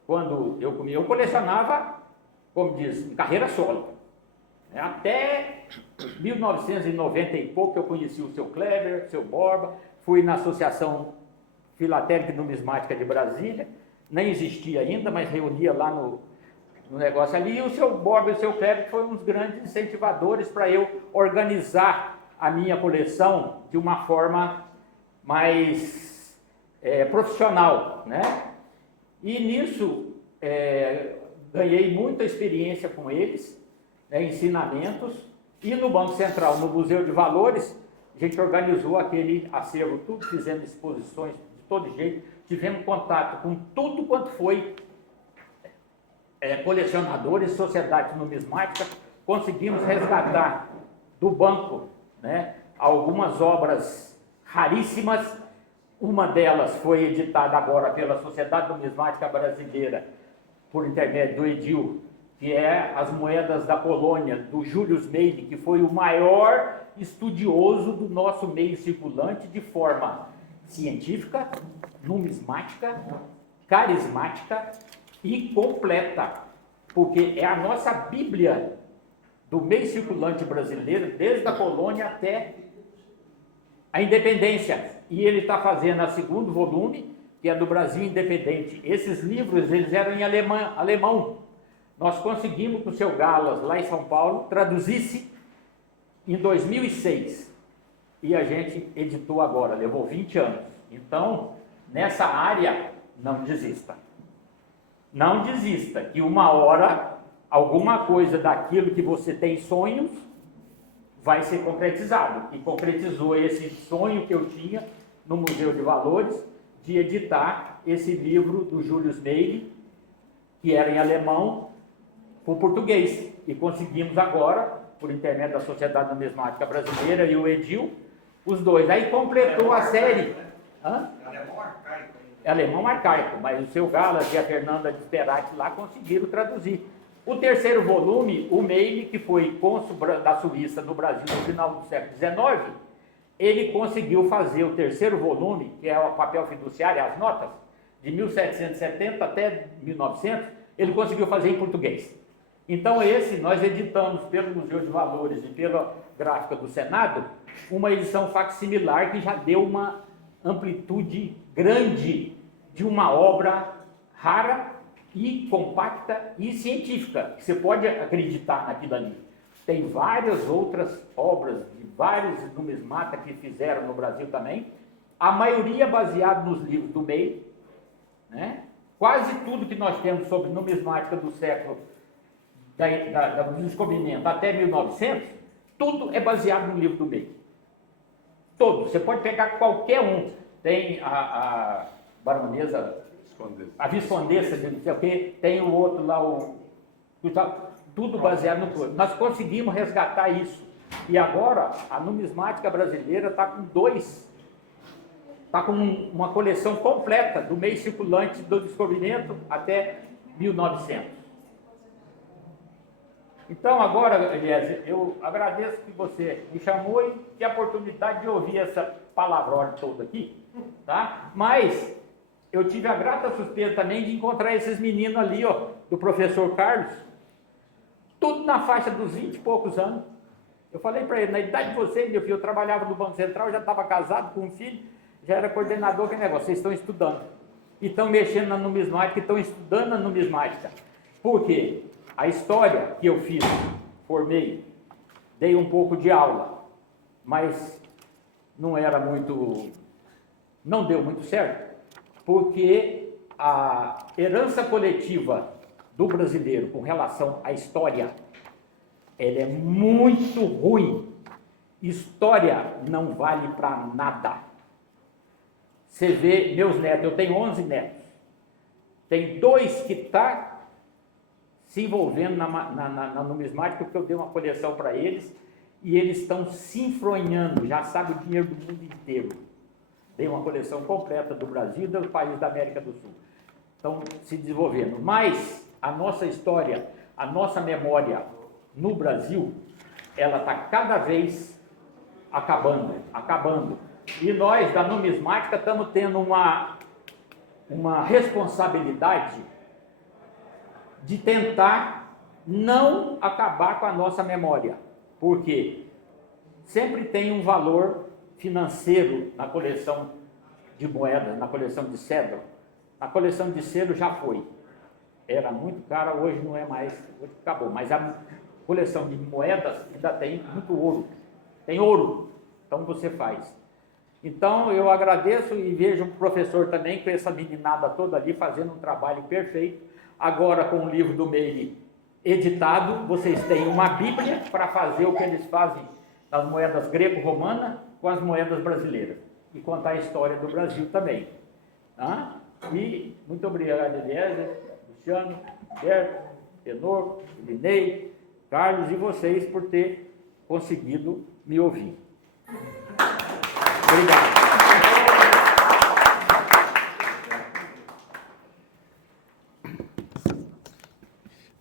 Quando eu colecionava, como diz, em carreira solo. Até 1990 e pouco eu conheci o seu Kleber, o seu Borba, fui na Associação Filatélica e Numismática de Brasília, nem existia ainda, mas reunia lá no negócio ali, e o seu Borba e o seu Kleber foram uns grandes incentivadores para eu organizar a minha coleção de uma forma mais profissional, né? E nisso ganhei muita experiência com eles, né, ensinamentos, e no Banco Central, no Museu de Valores, a gente organizou aquele acervo, tudo, fizemos exposições de todo jeito, tivemos contato com tudo quanto foi colecionadores, sociedade numismática, conseguimos resgatar do banco, né, algumas obras raríssimas. Uma delas foi editada agora pela Sociedade Numismática Brasileira, por intermédio do Edil, que é as moedas da Polônia, do Julius Meili, que foi o maior estudioso do nosso meio circulante de forma científica, numismática, carismática e completa, porque é a nossa Bíblia do meio circulante brasileiro, desde a Polônia até a independência. E ele está fazendo o segundo volume, que é do Brasil Independente. Esses livros, eles eram em alemão. Nós conseguimos que o seu Galas, lá em São Paulo, traduzisse em 2006. E a gente editou agora, levou 20 anos. Então, nessa área, não desista. Não desista, que uma hora, alguma coisa daquilo que você tem sonhos, vai ser concretizado. E concretizou esse sonho que eu tinha no Museu de Valores, de editar esse livro do Julius Meili, que era em alemão, por português. E conseguimos agora, por intermédio da Sociedade Numismática Brasileira e o Edil, os dois. Aí completou a série. Alemão arcaico. Alemão arcaico, mas o seu Galas e a Fernanda de Sperati lá conseguiram traduzir. O terceiro volume, o Meili, que foi cônsul da Suíça no Brasil no final do século XIX, ele conseguiu fazer o terceiro volume, que é o papel fiduciário, as notas, de 1770 até 1900, ele conseguiu fazer em português. Então esse, nós editamos pelo Museu de Valores e pela gráfica do Senado, uma edição facsimilar que já deu uma amplitude grande de uma obra rara e compacta e científica, que você pode acreditar naquilo ali. Tem várias outras obras de vários numismatas que fizeram no Brasil também, a maioria baseada nos livros do Meili, né? Quase tudo que nós temos sobre numismática do século do descobrimento até 1900, tudo é baseado no livro do Meili. Todo. Você pode pegar qualquer um. Tem a baronesa, a viscondessa de não sei o quê, tem o outro lá, tudo baseado no todo. Nós conseguimos resgatar isso. E agora a numismática brasileira está com uma coleção completa do meio circulante do descobrimento até 1900. Então agora, Eliezer, eu agradeço que você me chamou e que a oportunidade de ouvir essa palavrão todo aqui, tá? Mas eu tive a grata surpresa também de encontrar esses meninos ali, ó, do professor Carlos, tudo na faixa dos 20 e poucos anos. Eu falei para ele, na idade de vocês, meu filho, eu trabalhava no Banco Central, já estava casado com um filho, já era coordenador, que negócio, vocês estão estudando. E estão mexendo na numismática, estão estudando a numismática. Por quê? A história que eu fiz, formei, dei um pouco de aula, mas não deu muito certo, porque a herança coletiva do brasileiro com relação à história, ela é muito ruim. História não vale para nada. Você vê meus netos, eu tenho 11 netos, tem 2 que estão se envolvendo na numismática, porque eu dei uma coleção para eles, e eles estão se enfronhando, já sabem o dinheiro do mundo inteiro. Dei uma coleção completa do Brasil e dos países da América do Sul. Estão se desenvolvendo. Mas a nossa história, a nossa memória no Brasil, ela está cada vez acabando. E nós, da numismática, estamos tendo uma responsabilidade de tentar não acabar com a nossa memória. Porque sempre tem um valor financeiro na coleção de moedas, na coleção de cedro. Na coleção de selo já foi. Era muito cara, hoje não é mais, hoje acabou. Mas a coleção de moedas ainda tem muito ouro. Tem ouro, então você faz. Então eu agradeço e vejo o professor também, com essa meninada toda ali, fazendo um trabalho perfeito. Agora com o livro do Meire editado, vocês têm uma bíblia para fazer o que eles fazem nas moedas greco-romanas com as moedas brasileiras. E contar a história do Brasil também. Tá? E muito obrigado, Eliezer, Luciano, Roberto, Tenor, Linei, Carlos e vocês por ter conseguido me ouvir. Obrigado.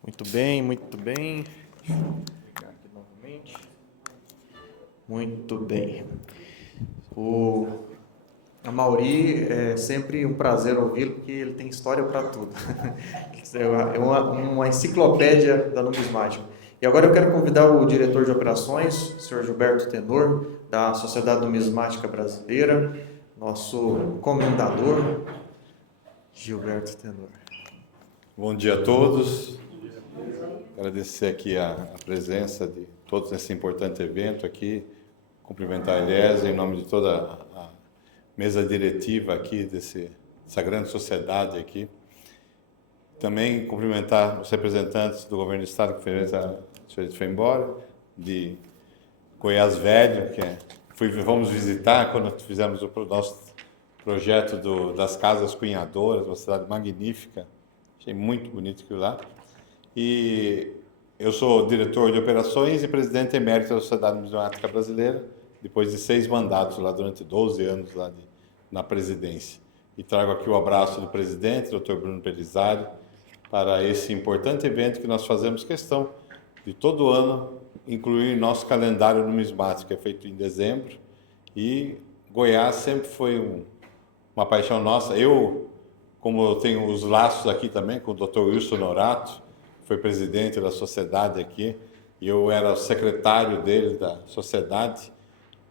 Muito bem, muito bem. Deixa eu pegar aqui novamente. Muito bem. A Mauri, é sempre um prazer ouvi-lo, porque ele tem história para tudo. É uma enciclopédia da numismática. E agora eu quero convidar o diretor de operações, o senhor Gilberto Tenor, da Sociedade Numismática Brasileira, nosso comendador, Gilberto Tenor. Bom dia a todos. Agradecer aqui a presença de todos nesse importante evento aqui. Cumprimentar a Eliezer em nome de toda a mesa diretiva aqui dessa grande sociedade aqui. Também cumprimentar os representantes do governo do estado, que foi embora, de Goiás Velho, fomos visitar quando fizemos o nosso projeto das Casas Cunhadoras, uma cidade magnífica. Achei muito bonito aquilo lá. E eu sou diretor de operações e presidente emérito da Sociedade Numismática Brasileira, depois de 6 mandatos lá, durante 12 anos lá na presidência. E trago aqui o abraço do presidente, Dr. Bruno Pelizari, para esse importante evento que nós fazemos questão de todo ano incluir nosso calendário numismático, que é feito em dezembro. E Goiás sempre foi uma paixão nossa. Eu, como eu tenho os laços aqui também com o Dr. Wilson Norato, que foi presidente da sociedade aqui, e eu era secretário dele da sociedade.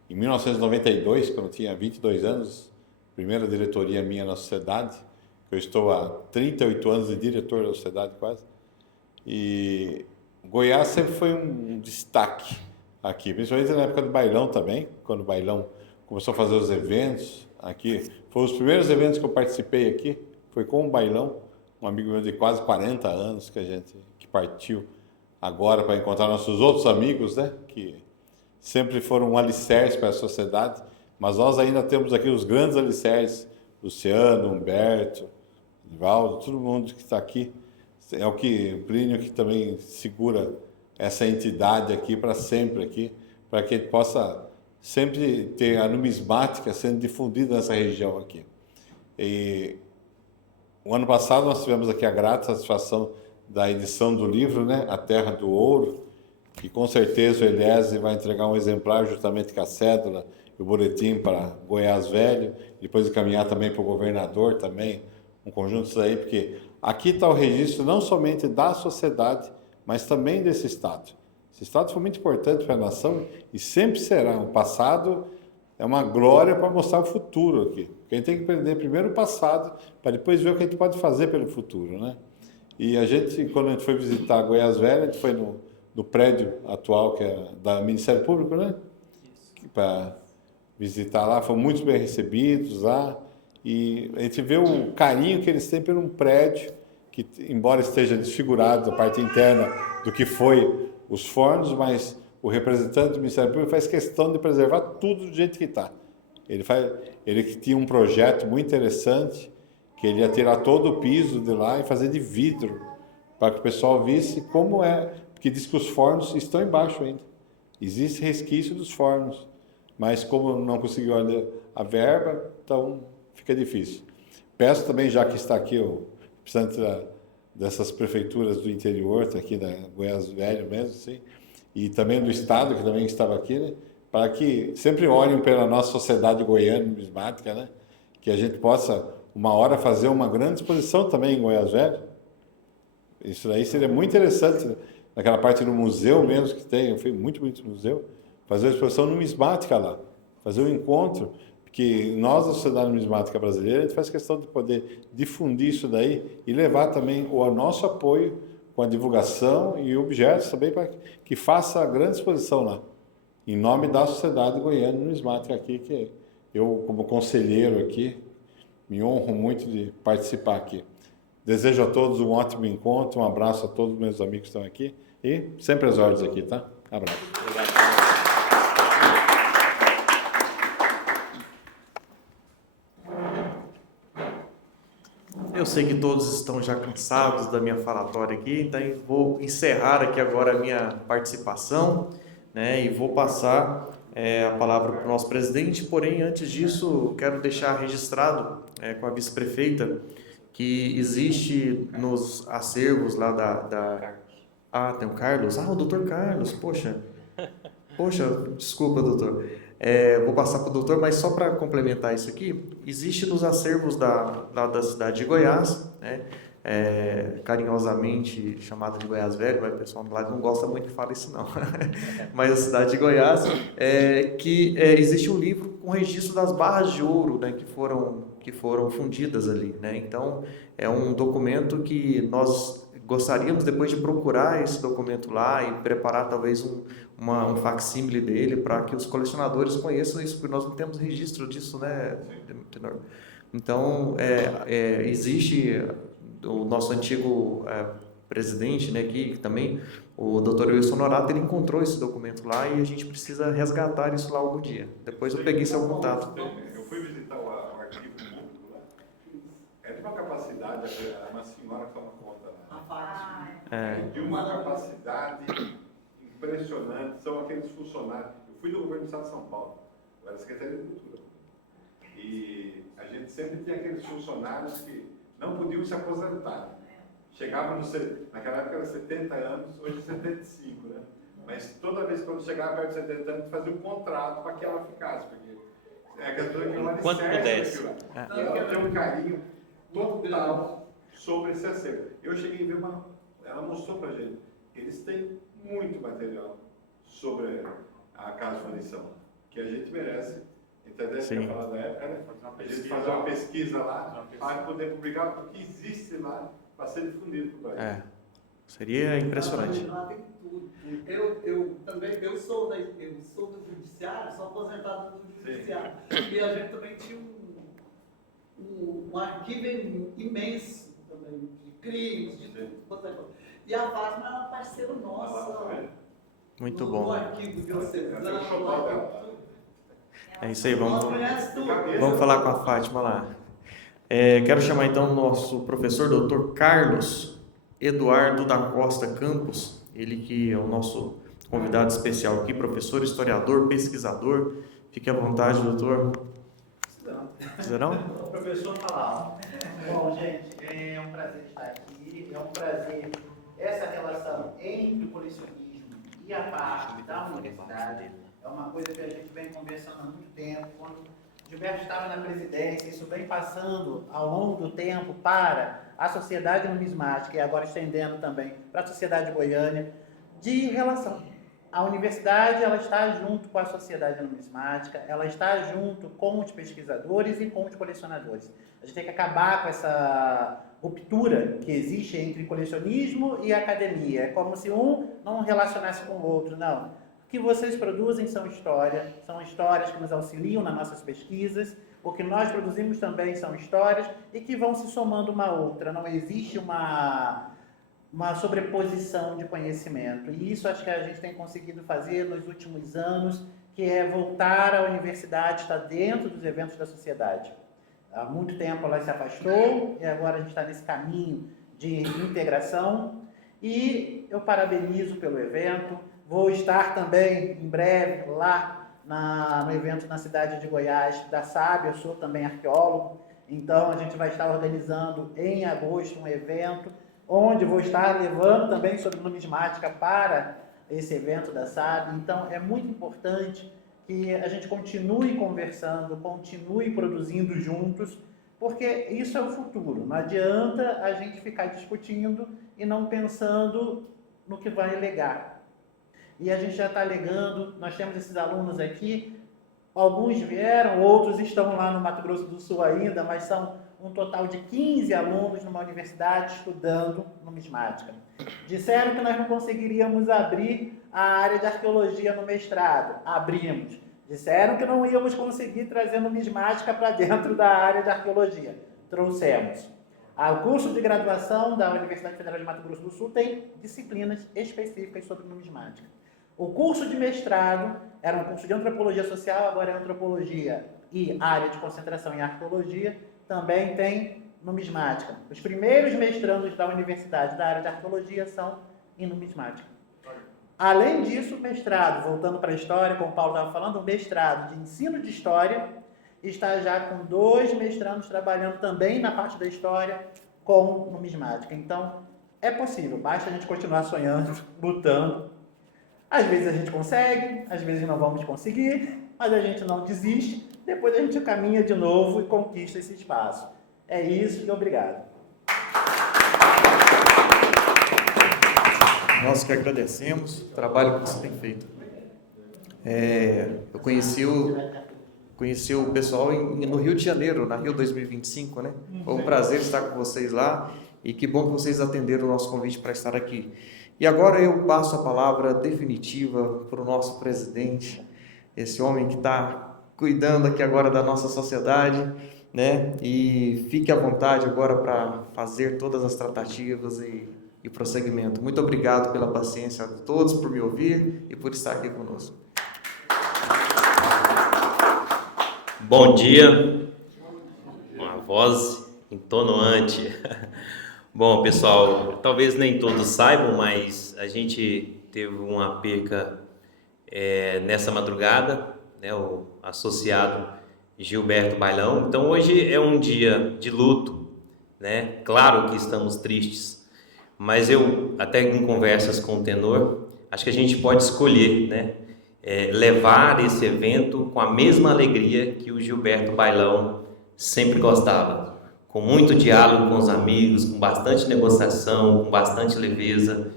Em 1992, quando eu tinha 22 anos, primeira diretoria minha na sociedade, eu estou há 38 anos de diretor da sociedade quase, e Goiás sempre foi um destaque aqui, principalmente na época do bailão também, quando o bailão começou a fazer os eventos aqui. Foram os primeiros eventos que eu participei aqui, foi com o bailão, um amigo meu de quase 40 anos que partiu agora para encontrar nossos outros amigos, né, que sempre foram um alicerce para a sociedade, mas nós ainda temos aqui os grandes alicerces, Luciano, Humberto, Divaldo, todo mundo que está aqui. É o Plínio que também segura essa entidade aqui para sempre aqui, para que a gente possa sempre ter a numismática sendo difundida nessa região aqui. E o ano passado nós tivemos aqui a grata satisfação da edição do livro, né, A Terra do Ouro, que com certeza o Eliezer vai entregar um exemplar justamente com a cédula o boletim para Goiás Velho, depois encaminhar também para o governador também, um conjunto disso aí, porque aqui está o registro não somente da sociedade, mas também desse Estado. Esse Estado foi muito importante para a nação e sempre será. O passado é uma glória para mostrar o futuro aqui. Porque a gente tem que aprender primeiro o passado, para depois ver o que a gente pode fazer pelo futuro, né? E a gente, quando a gente foi visitar Goiás Velho, a gente foi no prédio atual, que é do Ministério Público, né? Para visitar lá, foram muito bem recebidos lá. E a gente vê o carinho que eles têm por um prédio que, embora esteja desfigurado a parte interna do que foi os fornos, mas o representante do Ministério Público faz questão de preservar tudo do jeito que está. Ele que tinha um projeto muito interessante, que ele ia tirar todo o piso de lá e fazer de vidro, para que o pessoal visse como é, porque diz que os fornos estão embaixo ainda. Existe resquício dos fornos, mas como não conseguiu a verba, então fica difícil. Peço também, já que está aqui o representante dessas prefeituras do interior, está aqui da Goiás Velho mesmo, assim, e também do Estado, que também estava aqui, né, para que sempre olhem pela nossa sociedade goiana numismática, né, que a gente possa, uma hora, fazer uma grande exposição também em Goiás Velho. Isso daí seria muito interessante, né, naquela parte do museu mesmo que tem, eu fui muito bonito no museu, fazer uma exposição numismática lá, fazer um encontro, porque nós, da Sociedade Numismática Brasileira, a gente faz questão de poder difundir isso daí e levar também o nosso apoio com a divulgação e objetos também para que faça a grande exposição lá, em nome da Sociedade Goiana Numismática aqui, que eu, como conselheiro aqui, me honro muito de participar aqui. Desejo a todos um ótimo encontro, um abraço a todos os meus amigos que estão aqui e sempre às ordens aqui, tá? Abraço. Obrigado. Eu sei que todos estão já cansados da minha falatória aqui, então eu vou encerrar aqui agora a minha participação, né, e vou passar a palavra para o nosso presidente. Porém, antes disso, quero deixar registrado com a vice-prefeita que existe nos acervos lá Ah, tem o Carlos? Ah, o doutor Carlos, poxa, desculpa, doutor. Vou passar para o doutor, mas só para complementar isso aqui, existe nos acervos da cidade de Goiás, né, carinhosamente chamada de Goiás Velho, mas o pessoal do lado não gosta muito que fale isso não, mas a cidade de Goiás, existe um livro com registro das barras de ouro, né, que foram fundidas ali, né? Então é um documento que nós gostaríamos depois de procurar esse documento lá e preparar talvez um facsímile dele para que os colecionadores conheçam isso, porque nós não temos registro disso, né, Tenor? Então, existe o nosso antigo presidente, né, aqui também, o Dr. Wilson Norato, ele encontrou esse documento lá e a gente precisa resgatar isso lá algum dia. Depois eu peguei seu contato. Eu fui visitar o arquivo público lá. É de uma capacidade, uma senhora que toma conta lá. De uma capacidade impressionante, são aqueles funcionários. Eu fui do governo do estado de São Paulo, eu era secretário de Cultura. E a gente sempre tinha aqueles funcionários que não podiam se aposentar. Chegavam, naquela época era 70 anos, hoje 75, né? Mas toda vez que quando chegava perto de 70 anos, fazia um contrato para que ela ficasse, porque é aquela pessoa que não era Quanto pudesse. E ela tem um carinho total sobre esse acervo. Eu cheguei a ver ela mostrou para a gente, eles têm muito material sobre a Casa de Fundição, que a gente merece, entendeu? Quer falar da época, né? A gente fazer uma pesquisa lá, para poder publicar o que existe lá, para ser difundido para o país. Seria impressionante. Lá tem tudo. Eu sou do judiciário, sou aposentado do judiciário. E a gente também tinha um arquivo imenso também, de crimes, de tudo. E a Fátima é uma parceira nossa. Muito bom. No arquivo de vocês. É isso aí, vamos falar com a Fátima lá. Quero chamar então o nosso professor, Dr. Carlos Eduardo da Costa Campos, ele que é o nosso convidado especial aqui, professor, historiador, pesquisador. Fique à vontade, doutor. Precisa não? O professor falar. Bom, gente, é um prazer estar aqui, é um prazer essa relação entre o colecionismo e a parte da universidade. É É uma coisa que a gente vem conversando há muito tempo. Quando Gilberto estava na presidência, isso vem passando ao longo do tempo para a sociedade numismática e agora estendendo também para a sociedade goiânia, de relação. A universidade ela está junto com a sociedade numismática, ela está junto com os pesquisadores e com os colecionadores. A gente tem que acabar com essa ruptura que existe entre colecionismo e academia. É como se um não relacionasse com o outro, não. O que vocês produzem são histórias que nos auxiliam nas nossas pesquisas. O que nós produzimos também são histórias e que vão se somando uma à outra. Não existe uma sobreposição de conhecimento. E isso acho que a gente tem conseguido fazer nos últimos anos, que é voltar à universidade, estar dentro dos eventos da sociedade. Há muito tempo ela se afastou e agora a gente está nesse caminho de integração. E eu parabenizo pelo evento. Vou estar também, em breve, lá no evento na cidade de Goiás, da SAB. Eu sou também arqueólogo. Então, a gente vai estar organizando em agosto um evento onde vou estar levando também sobre numismática para esse evento da SAB. Então, é muito importante que a gente continue conversando, continue produzindo juntos, porque isso é o futuro. Não adianta a gente ficar discutindo e não pensando no que vai legar. E a gente já está legando, nós temos esses alunos aqui, alguns vieram, outros estão lá no Mato Grosso do Sul ainda, mas são um total de 15 alunos numa universidade estudando numismática. Disseram que nós não conseguiríamos abrir a área de arqueologia no mestrado. Abrimos. Disseram que não íamos conseguir trazer numismática para dentro da área de arqueologia. Trouxemos. O curso de graduação da Universidade Federal de Mato Grosso do Sul tem disciplinas específicas sobre numismática. O curso de mestrado era um curso de antropologia social, agora é antropologia e área de concentração em arqueologia. Também tem numismática. Os primeiros mestrandos da universidade da área de arqueologia são em numismática. Além disso, mestrado, voltando para a história, como o Paulo estava falando, um mestrado de ensino de história, está já com 2 mestrandos trabalhando também na parte da história com numismática. Então, é possível, basta a gente continuar sonhando, lutando. Às vezes a gente consegue, às vezes não vamos conseguir, mas a gente não desiste. Depois a gente caminha de novo e conquista esse espaço. É isso e obrigado. Nós que agradecemos o trabalho que você tem feito. Eu conheci o pessoal no Rio de Janeiro, na Rio 2025, né? Foi um prazer estar com vocês lá e que bom que vocês atenderam o nosso convite para estar aqui. E agora eu passo a palavra definitiva para o nosso presidente, esse homem que está cuidando aqui agora da nossa sociedade, né? E fique à vontade agora para fazer todas as tratativas e prosseguimento. Muito obrigado pela paciência de todos, por me ouvir e por estar aqui conosco. Bom dia, uma voz entonoante. Bom, pessoal, talvez nem todos saibam, mas a gente teve uma perca nessa madrugada, né, o associado Gilberto Bailão. Então hoje é um dia de luto, né? Claro que estamos tristes, mas eu, até em conversas com o tenor, acho que a gente pode escolher, né? Levar esse evento com a mesma alegria que o Gilberto Bailão sempre gostava, com muito diálogo com os amigos, com bastante negociação, com bastante leveza.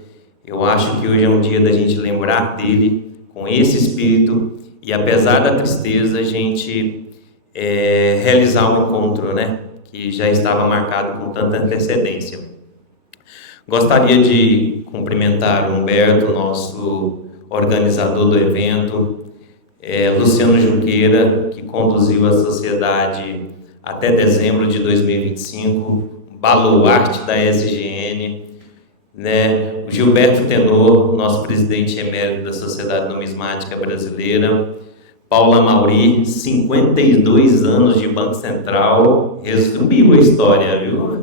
Eu acho que hoje é um dia da gente lembrar dele com esse espírito e, apesar da tristeza, a gente realizar um encontro, né, que já estava marcado com tanta antecedência. Gostaria de cumprimentar o Humberto, nosso organizador do evento, Luciano Junqueira, que conduziu a sociedade até dezembro de 2025, baluarte da SGN, né? O Gilberto Tenor, nosso presidente emérito da Sociedade Numismática Brasileira, Paula Mauri, 52 anos de Banco Central, resumiu a história, viu?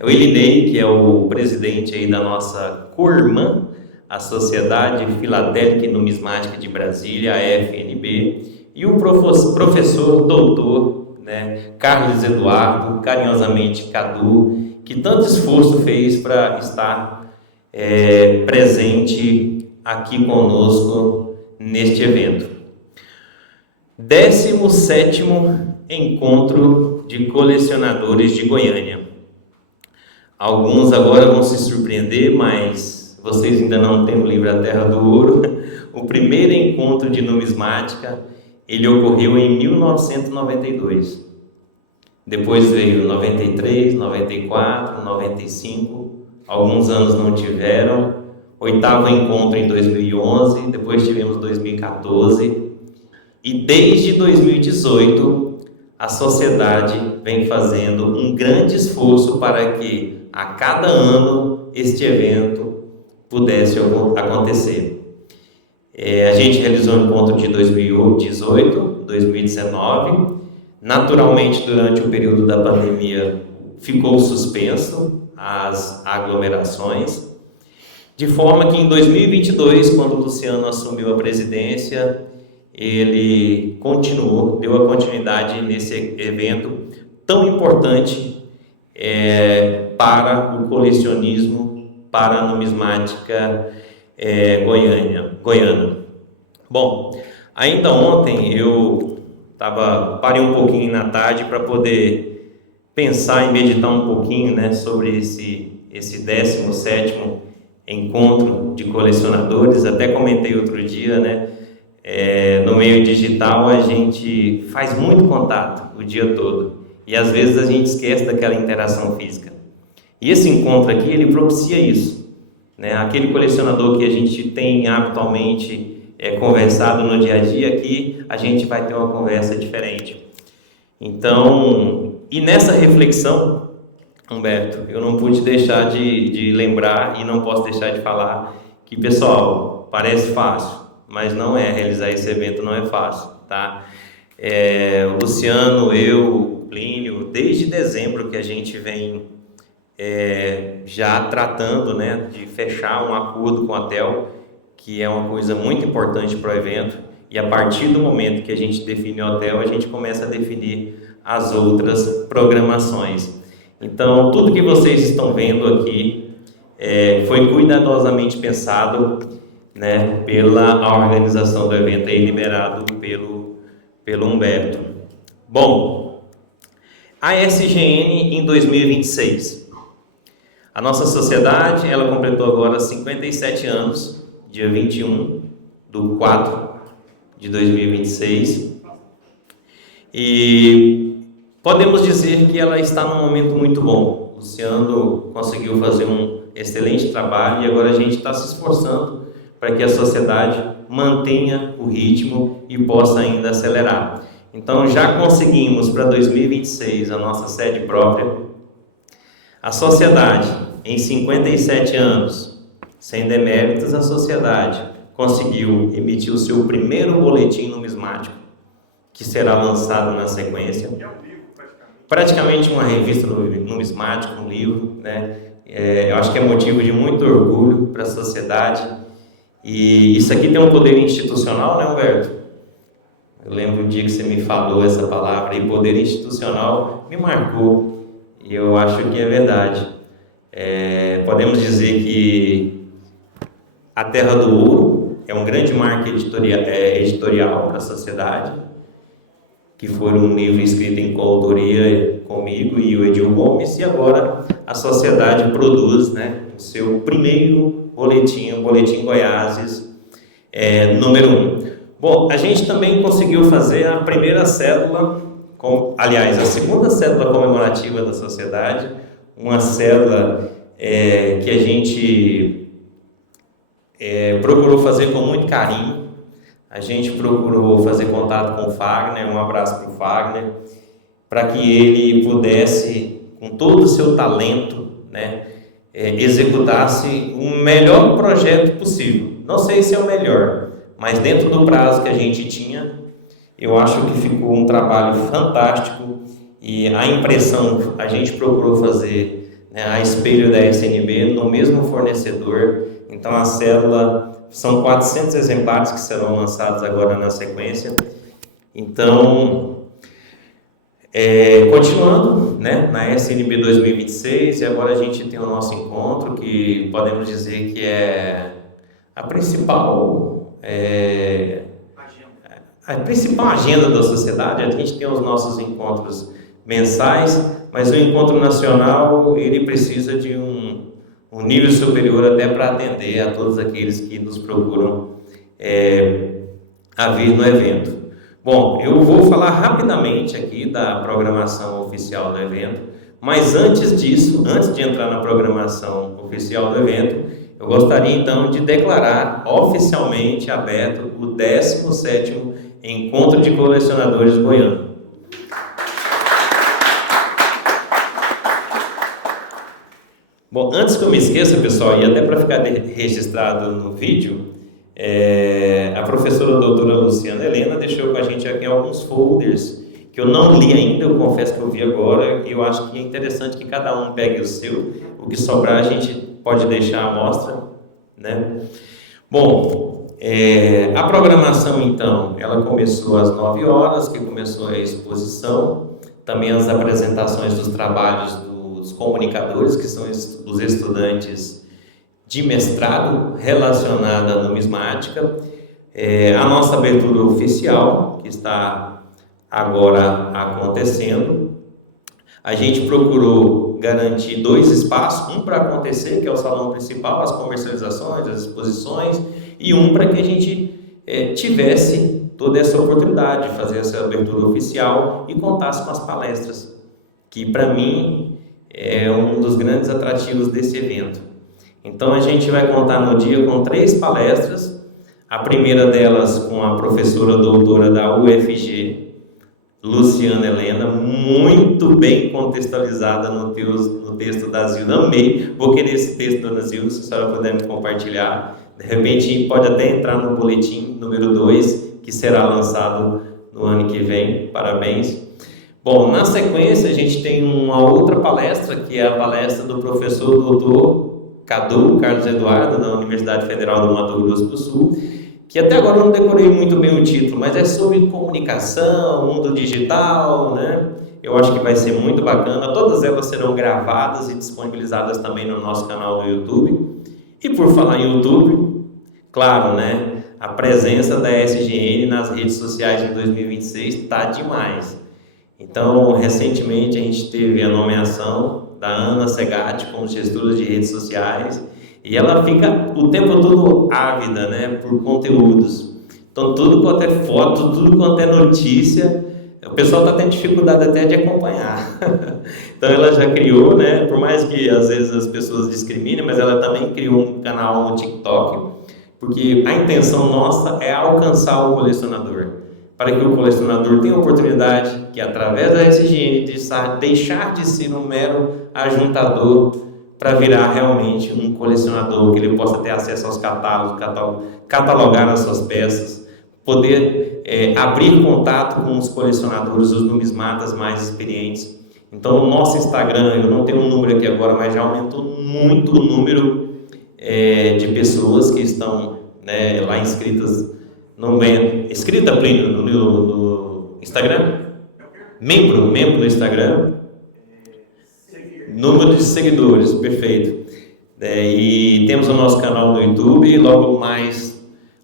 O Elinei, que é o presidente aí da nossa co-irmã, a Sociedade Filatélica e Numismática de Brasília, a FNB, e o professor doutor, né, Carlos Eduardo, carinhosamente Cadu, que tanto esforço fez para estar presente aqui conosco neste evento. 17º Encontro de Colecionadores de Goiânia. Alguns agora vão se surpreender, mas vocês ainda não têm o livro A Terra do Ouro. O primeiro encontro de numismática, ele ocorreu em 1992. Depois veio 93, 94, 95, alguns anos não tiveram. 8º encontro em 2011, depois tivemos 2014. E desde 2018, a sociedade vem fazendo um grande esforço para que a cada ano este evento pudesse acontecer. A gente realizou um encontro de 2018, 2019. Naturalmente, durante o período da pandemia, ficou suspenso as aglomerações, de forma que em 2022, quando o Luciano assumiu a presidência, ele deu a continuidade nesse evento tão importante para o colecionismo, para a numismática goiana. Bom, ainda ontem eu parei um pouquinho na tarde para poder pensar e meditar um pouquinho, né, sobre esse 17º encontro de colecionadores. Até comentei outro dia, né, no meio digital a gente faz muito contato o dia todo e às vezes a gente esquece daquela interação física. E esse encontro aqui, ele propicia isso, né? Aquele colecionador que a gente tem habitualmente conversado no dia a dia, aqui a gente vai ter uma conversa diferente. Então, e nessa reflexão, Humberto, eu não pude deixar de lembrar e não posso deixar de falar que, pessoal, parece fácil, mas não é. Realizar esse evento não é fácil, tá? O Luciano, eu, o Plínio, desde dezembro que a gente vem já tratando, né, de fechar um acordo com a TEL, que é uma coisa muito importante para o evento, e a partir do momento que a gente define o hotel, a gente começa a definir as outras programações. Então, tudo que vocês estão vendo aqui foi cuidadosamente pensado, né, pela organização do evento, aí liberado pelo Humberto. Bom, a SGN em 2026. A nossa sociedade, ela completou agora 57 anos, dia 21/4/2026. E podemos dizer que ela está num momento muito bom. O Luciano conseguiu fazer um excelente trabalho e agora a gente está se esforçando para que a sociedade mantenha o ritmo e possa ainda acelerar. Então já conseguimos para 2026 a nossa sede própria. A sociedade, em 57 anos, sem deméritos, a sociedade conseguiu emitir o seu primeiro boletim numismático, que será lançado na sequência. Praticamente uma revista numismática, um livro, né? Eu acho que é motivo de muito orgulho para a sociedade. E isso aqui tem um poder institucional, né, Humberto? Eu lembro um dia que você me falou essa palavra, e poder institucional me marcou. E eu acho que é verdade. Podemos dizer que A Terra do Ouro é um grande marco editorial para a sociedade, que foi um livro escrito em coautoria comigo e o Edil Gomes, e agora a sociedade produz, né, o seu primeiro boletim, o Boletim Goiáses número 1. Bom, a gente também conseguiu fazer a primeira cédula, aliás, a segunda cédula comemorativa da sociedade, uma cédula que a gente procurou fazer com muito carinho. A gente procurou fazer contato com o Fagner, um abraço para o Fagner, para que ele pudesse, com todo o seu talento, né, executasse o melhor projeto possível. Não sei se é o melhor, mas dentro do prazo que a gente tinha, eu acho que ficou um trabalho fantástico. E a impressão a gente procurou fazer, né, a espelho da SNB, no mesmo fornecedor. Então a cédula, são 400 exemplares que serão lançados agora na sequência. Então, continuando, né, na SNB 2026, e agora a gente tem o nosso encontro, que podemos dizer que é a principal a principal agenda da sociedade. A gente tem os nossos encontros mensais, mas o encontro nacional ele precisa de um nível superior até para atender a todos aqueles que nos procuram a vir no evento. Bom, eu vou falar rapidamente aqui da programação oficial do evento, mas antes disso, antes de entrar na programação oficial do evento, eu gostaria então de declarar oficialmente aberto o 17º Encontro de Colecionadores Goiano. Bom, antes que eu me esqueça, pessoal, e até para ficar registrado no vídeo, a professora doutora Luciana Helena deixou com a gente aqui alguns folders que eu não li ainda, eu confesso que eu vi agora, e eu acho que é interessante que cada um pegue o seu, o que sobrar a gente pode deixar à mostra, né? Bom, a programação então, ela começou às 9 horas, que começou a exposição, também as apresentações dos trabalhos dos comunicadores, que são os estudantes de mestrado relacionada à numismática, a nossa abertura oficial, que está agora acontecendo. A gente procurou garantir 2 espaços, um para acontecer, que é o salão principal, as comercializações, as exposições, e um para que a gente tivesse toda essa oportunidade de fazer essa abertura oficial e contasse com as palestras, que para mim é um dos grandes atrativos desse evento. Então a gente vai contar no dia com 3 palestras, a primeira delas com a professora doutora da UFG, Luciana Helena, muito bem contextualizada no texto da Zilda. Amei, vou querer esse texto, dona Zilda, se a senhora puder me compartilhar. De repente pode até entrar no boletim número 2, que será lançado no ano que vem. Parabéns. Bom, na sequência a gente tem uma outra palestra, que é a palestra do professor doutor Cadu Carlos Eduardo, da Universidade Federal do Mato Grosso do Sul, que até agora eu não decorei muito bem o título, mas é sobre comunicação, mundo digital, né? Eu acho que vai ser muito bacana. Todas elas serão gravadas e disponibilizadas também no nosso canal do YouTube. E por falar em YouTube, claro, né? A presença da SGN nas redes sociais em 2026 está demais. Então, recentemente a gente teve a nomeação da Ana Segatti como gestora de redes sociais, e ela fica o tempo todo ávida, né, por conteúdos. Então, tudo quanto é foto, tudo quanto é notícia, o pessoal está tendo dificuldade até de acompanhar. Então, ela já criou, né, por mais que às vezes as pessoas discriminem, mas ela também criou um canal no TikTok, porque a intenção nossa é alcançar o colecionador, para que o colecionador tenha a oportunidade que, através da SGN, deixar de ser um mero ajuntador para virar realmente um colecionador, que ele possa ter acesso aos catálogos, catalogar as suas peças, poder abrir contato com os colecionadores, os numismatas mais experientes. Então, o nosso Instagram, eu não tenho um número aqui agora, mas já aumentou muito o número de pessoas que estão, né, lá inscritas. Inscrita, Plínio, no Instagram? Membro do Instagram? Número de seguidores, perfeito. E temos o nosso canal no YouTube, e logo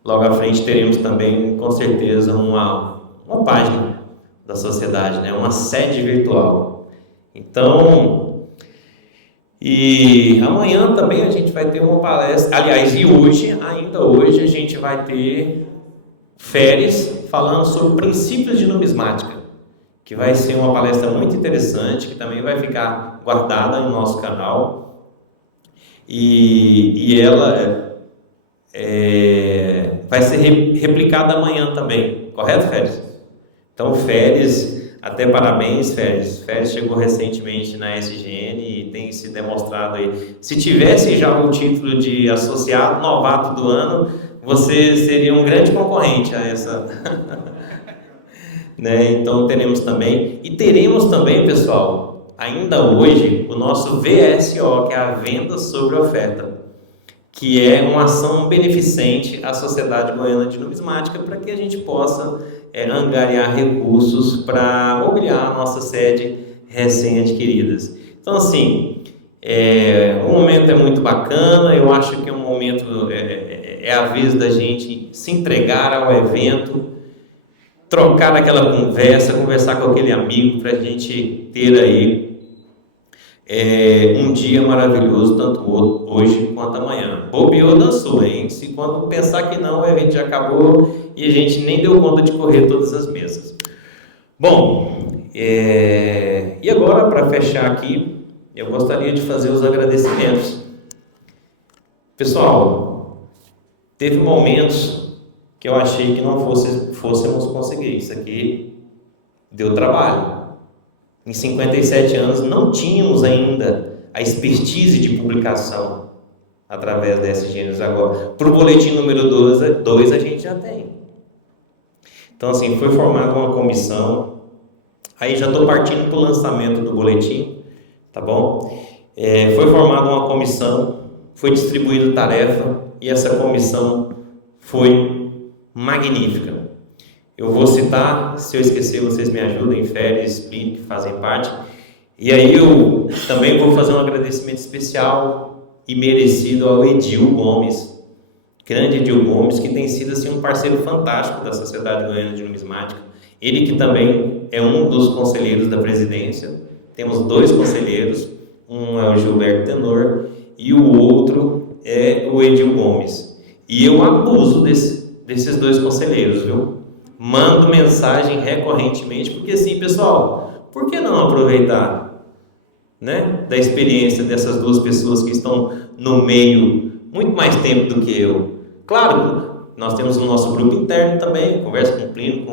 à frente teremos também, com certeza, uma página da sociedade, né? Uma sede virtual. Então, e amanhã também a gente vai ter uma palestra, aliás, ainda hoje a gente vai ter Férias falando sobre princípios de numismática, que vai ser uma palestra muito interessante, que também vai ficar guardada no nosso canal, e ela vai ser replicada amanhã também, correto, Férias? Então, Férias, até parabéns, Férias. Férias chegou recentemente na SGN e tem se demonstrado aí. Se tivesse já o título de associado novato do ano, você seria um grande concorrente a essa. Né? Então teremos também, pessoal, ainda hoje, o nosso VSO, que é a Venda sobre Oferta, que é uma ação beneficente à Sociedade Goiana de Numismática, para que a gente possa angariar recursos para mobiliar a nossa sede recém-adquiridas. Então, assim, o momento é muito bacana, eu acho que é um momento é a vez da gente se entregar ao evento, trocar aquela conversa, conversar com aquele amigo, para a gente ter aí um dia maravilhoso, tanto hoje quanto amanhã. Bobeou, dançou, hein? Se quando pensar que não, o evento já acabou e a gente nem deu conta de correr todas as mesas. Bom, e agora, para fechar aqui, eu gostaria de fazer os agradecimentos. Pessoal, teve momentos que eu achei que não fôssemos conseguir. Isso aqui deu trabalho. Em 57 anos não tínhamos ainda a expertise de publicação através da SGNews. Agora, para o boletim número 2 a gente já tem. Então, assim, foi formada uma comissão. Aí já estou partindo para o lançamento do boletim, tá bom? Foi formada uma comissão, foi distribuída tarefa e essa comissão foi magnífica. Eu vou citar, se eu esquecer, vocês me ajudem, Férias, Plínio, que fazem parte. E aí eu também vou fazer um agradecimento especial e merecido ao Edil Gomes, grande Edil Gomes, que tem sido assim, um parceiro fantástico da Sociedade Goiana de Numismática. Ele que também é um dos conselheiros da presidência. Temos 2 conselheiros, um é o Gilberto Tenor e o outro é o Edil Gomes. E eu abuso desses 2 conselheiros, viu? Mando mensagem recorrentemente, porque assim, pessoal, por que não aproveitar, né, da experiência dessas 2 pessoas que estão no meio muito mais tempo do que eu? Claro, nós temos o nosso grupo interno também, conversa com o Plínio,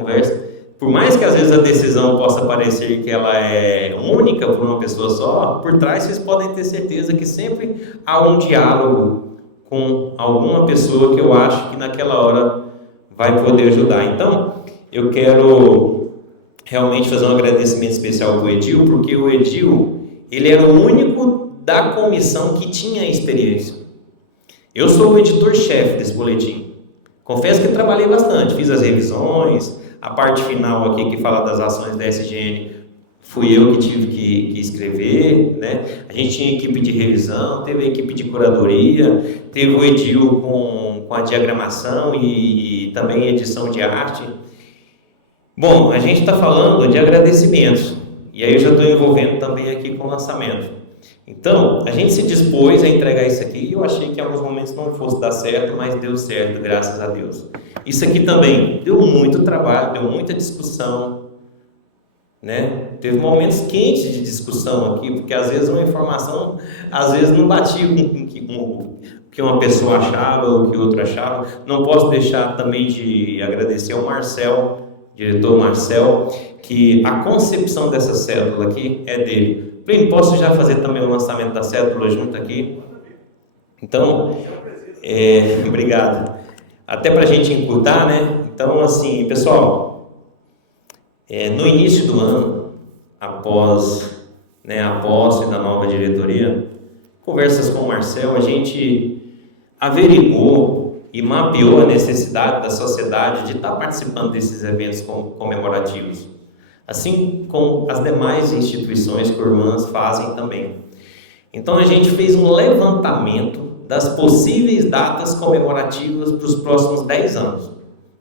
por mais que às vezes a decisão possa parecer que ela é única por uma pessoa só, por trás vocês podem ter certeza que sempre há um diálogo com alguma pessoa que eu acho que naquela hora vai poder ajudar. Então, eu quero realmente fazer um agradecimento especial para o Edil, porque o Edil, ele era o único da comissão que tinha experiência. Eu sou o editor-chefe desse boletim. Confesso que trabalhei bastante, fiz as revisões, a parte final aqui que fala das ações da SGN, fui eu que tive que escrever, né? A gente tinha equipe de revisão, teve a equipe de curadoria, teve o Edil com a diagramação e também edição de arte. Bom, a gente está falando de agradecimentos, e aí eu já estou envolvendo também aqui com o lançamento. Então, a gente se dispôs a entregar isso aqui, e eu achei que em alguns momentos não fosse dar certo, mas deu certo, graças a Deus. Isso aqui também deu muito trabalho, deu muita discussão, né? Teve momentos quentes de discussão aqui, porque às vezes uma informação, às vezes não batia com o que uma pessoa achava ou o que outra achava. Não posso deixar também de agradecer ao Marcel, diretor Marcel, que a concepção dessa cédula aqui é dele. Plínio, posso já fazer também o lançamento da cédula junto aqui? Então, obrigado. Até para a gente encurtar, né? Então, assim, pessoal, no início do ano, após a posse da nova diretoria, conversas com o Marcel, a gente averigou e mapeou a necessidade da sociedade de estar participando desses eventos comemorativos, assim como as demais instituições co-irmãs fazem também. Então a gente fez um levantamento das possíveis datas comemorativas para os próximos 10 anos.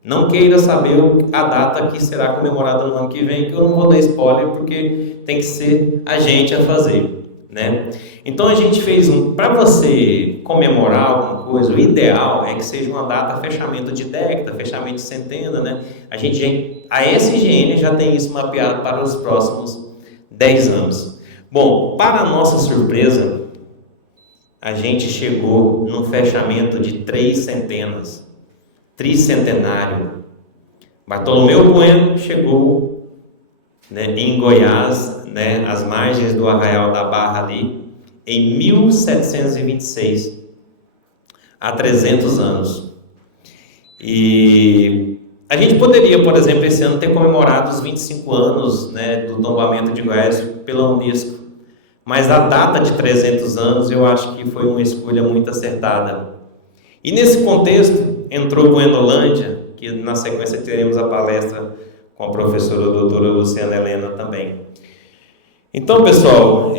Não queira saber a data que será comemorada no ano que vem, que eu não vou dar spoiler, porque tem que ser a gente a fazer, né? Então a gente fez para você comemorar alguma coisa, o ideal é que seja uma data fechamento de década, fechamento de centena, né? A SGN já tem isso mapeado para os próximos 10 anos. Bom, para a nossa surpresa, a gente chegou num fechamento de 3 centenas, tricentenário. Bartolomeu Bueno chegou, né, em Goiás, né, às margens do Arraial da Barra ali, em 1726, há 300 anos. E a gente poderia, por exemplo, esse ano ter comemorado os 25 anos, né, do tombamento de Goiás pela Unesco, mas a data de 300 anos eu acho que foi uma escolha muito acertada. E nesse contexto entrou Buenolândia, que na sequência teremos a palestra com a professora doutora Luciana Helena também. Então, pessoal,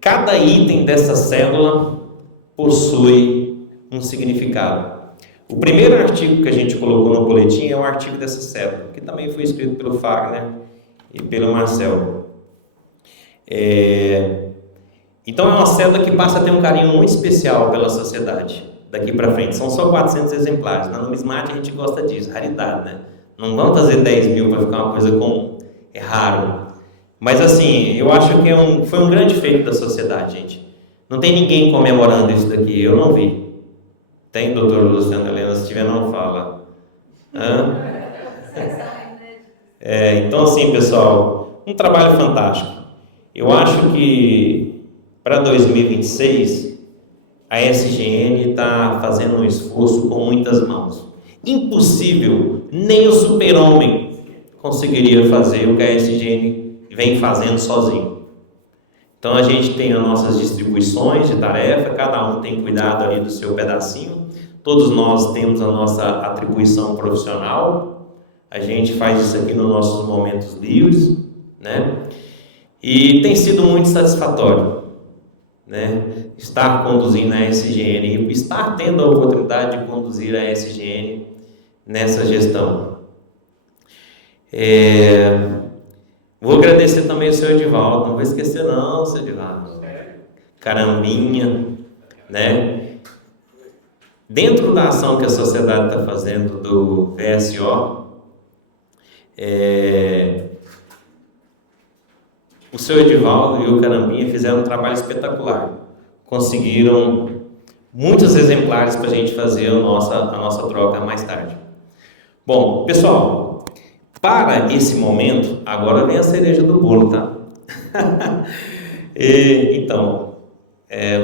cada item dessa cédula possui um significado. O primeiro artigo que a gente colocou no boletim é um artigo dessa célula, que também foi escrito pelo Fagner e pelo Marcel. Então é uma célula que passa a ter um carinho muito especial pela sociedade daqui para frente. São só 400 exemplares. Na numismática a gente gosta disso, raridade, né? Não vamos fazer 10 mil para ficar uma coisa comum, é raro. Mas assim, eu acho que foi um grande feito da sociedade, gente. Não tem ninguém comemorando isso daqui, eu não vi. Tem, doutor Luciano Helena, se tiver não fala. Então assim, pessoal, um trabalho fantástico. Eu acho que para 2026 a SGN está fazendo um esforço com muitas mãos. Impossível, nem o super-homem conseguiria fazer o que a SGN vem fazendo sozinho. Então a gente tem as nossas distribuições de tarefa, cada um tem cuidado ali do seu pedacinho, todos nós temos a nossa atribuição profissional, a gente faz isso aqui nos nossos momentos livres, né? E tem sido muito satisfatório, né? Estar conduzindo a SGN, estar tendo a oportunidade de conduzir a SGN nessa gestão. Vou agradecer também ao senhor Edivaldo, não vou esquecer não, senhor Edivaldo. Carambinha, né? Dentro da ação que a sociedade está fazendo do VSO, o senhor Edivaldo e o Carambinha fizeram um trabalho espetacular. Conseguiram muitos exemplares para a gente fazer a nossa troca mais tarde. Bom, pessoal, para esse momento, agora vem a cereja do bolo, tá? Então,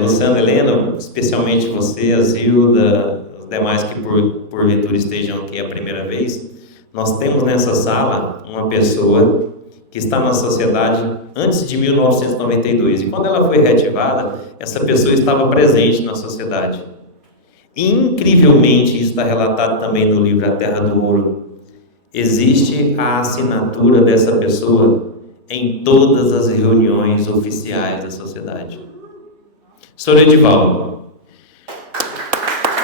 Luciano Helena, especialmente você, a Zilda, os demais que porventura estejam aqui a primeira vez, nós temos nessa sala uma pessoa que está na sociedade antes de 1992. E quando ela foi reativada, essa pessoa estava presente na sociedade. E, incrivelmente, isso está relatado também no livro A Terra do Ouro. Existe a assinatura dessa pessoa em todas as reuniões oficiais da sociedade. Senhor Edivaldo.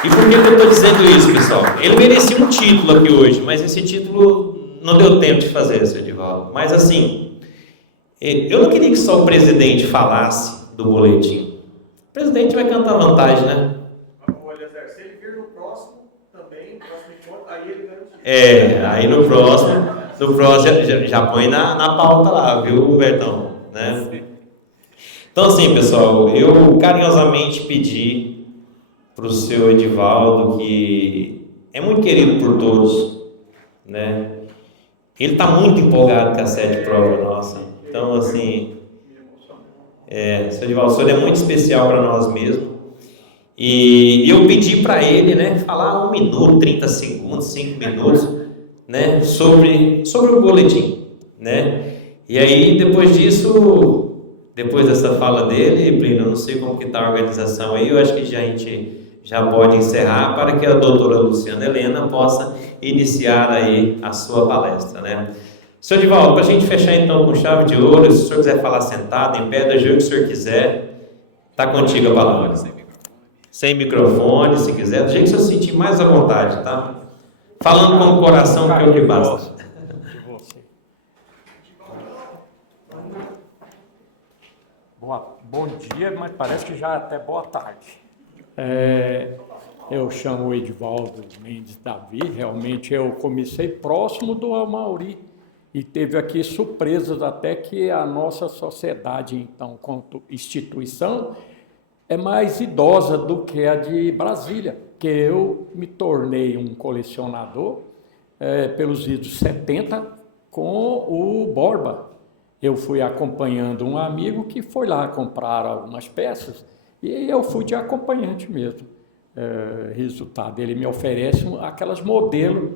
E por que eu estou dizendo isso, pessoal? Ele merecia um título aqui hoje, mas esse título não deu tempo de fazer, senhor Edivaldo. Mas assim, eu não queria que só o presidente falasse do boletim. O presidente vai cantar vantagem, né? Olha, Zé, se ele vir no próximo também, próximo encontro, aí ele garantiu. Aí no próximo já põe na pauta lá, viu, Bertão? Né? Então assim, pessoal, eu carinhosamente pedi para o seu Edivaldo, que é muito querido por todos, né? Ele está muito empolgado com a sede prova nossa. Então, assim, seu Edivaldo, o senhor é muito especial para nós mesmo. E eu pedi para ele, né, falar 1 minuto, 30 segundos, 5 minutos, né, sobre o boletim, né? E aí, depois disso, depois dessa fala dele, Plínio, eu não sei como que está a organização aí, eu acho que a gente já pode encerrar para que a doutora Luciana Helena possa iniciar aí a sua palestra, né? Senhor Edivaldo, para a gente fechar então com chave de ouro, se o senhor quiser falar sentado, em pé, do jeito que o senhor quiser, está contigo a palavra. Sem microfone, se quiser, do jeito que o senhor sentir mais à vontade, tá? Falando com o coração, que é o que basta. Bom dia, mas parece que já é até boa tarde. Eu chamo Edivaldo Mendes Davi, realmente eu comecei próximo do Amauri e teve aqui surpresas até que a nossa sociedade, então, quanto instituição, é mais idosa do que a de Brasília, que eu me tornei um colecionador pelos idos 70 com o Borba. Eu fui acompanhando um amigo que foi lá comprar algumas peças e eu fui de acompanhante mesmo. Resultado, ele me oferece aquelas modelos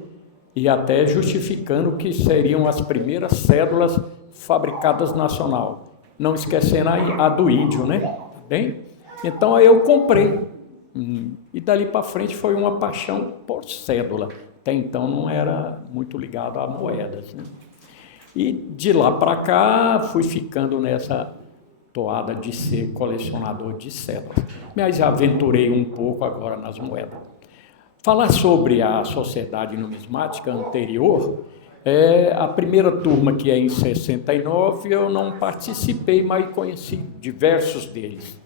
e até justificando que seriam as primeiras cédulas fabricadas nacional. Não esquecendo a do índio, né? Tá bem? Então aí eu comprei. E dali para frente foi uma paixão por cédula. Até então não era muito ligado a moedas, né? E de lá para cá fui ficando nessa toada de ser colecionador de cédulas. Mas aventurei um pouco agora nas moedas. Falar sobre a sociedade numismática anterior, a primeira turma, que é em 69, eu não participei, mas conheci diversos deles.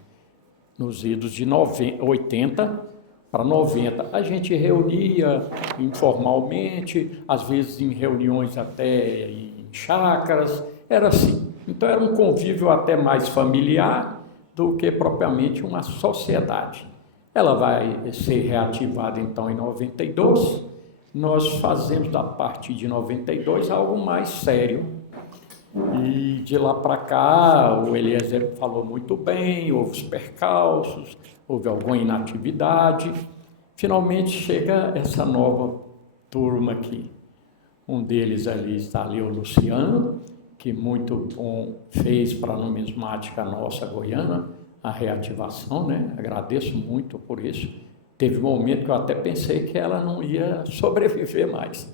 Nos idos de 80 para 90, a gente reunia informalmente, às vezes em reuniões até em chácaras, era assim. Então era um convívio até mais familiar do que propriamente uma sociedade. Ela vai ser reativada então em 92, nós fazemos a partir de 92 algo mais sério. E de lá para cá, o Eliezer falou muito bem, houve os percalços, houve alguma inatividade. Finalmente chega essa nova turma aqui. Um deles ali está ali o Luciano, que muito bom fez para a numismática nossa goiana, a reativação, né? Agradeço muito por isso. Teve um momento que eu até pensei que ela não ia sobreviver mais.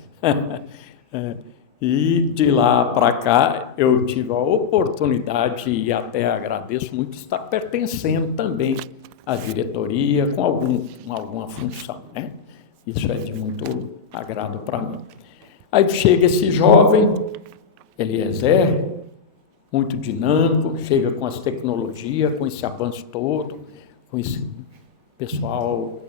E de lá para cá eu tive a oportunidade, e até agradeço muito, de estar pertencendo também à diretoria com alguma função, né? Isso é de muito agrado para mim. Aí chega esse jovem, Eliezer, muito dinâmico, chega com as tecnologias, com esse avanço todo, com esse pessoal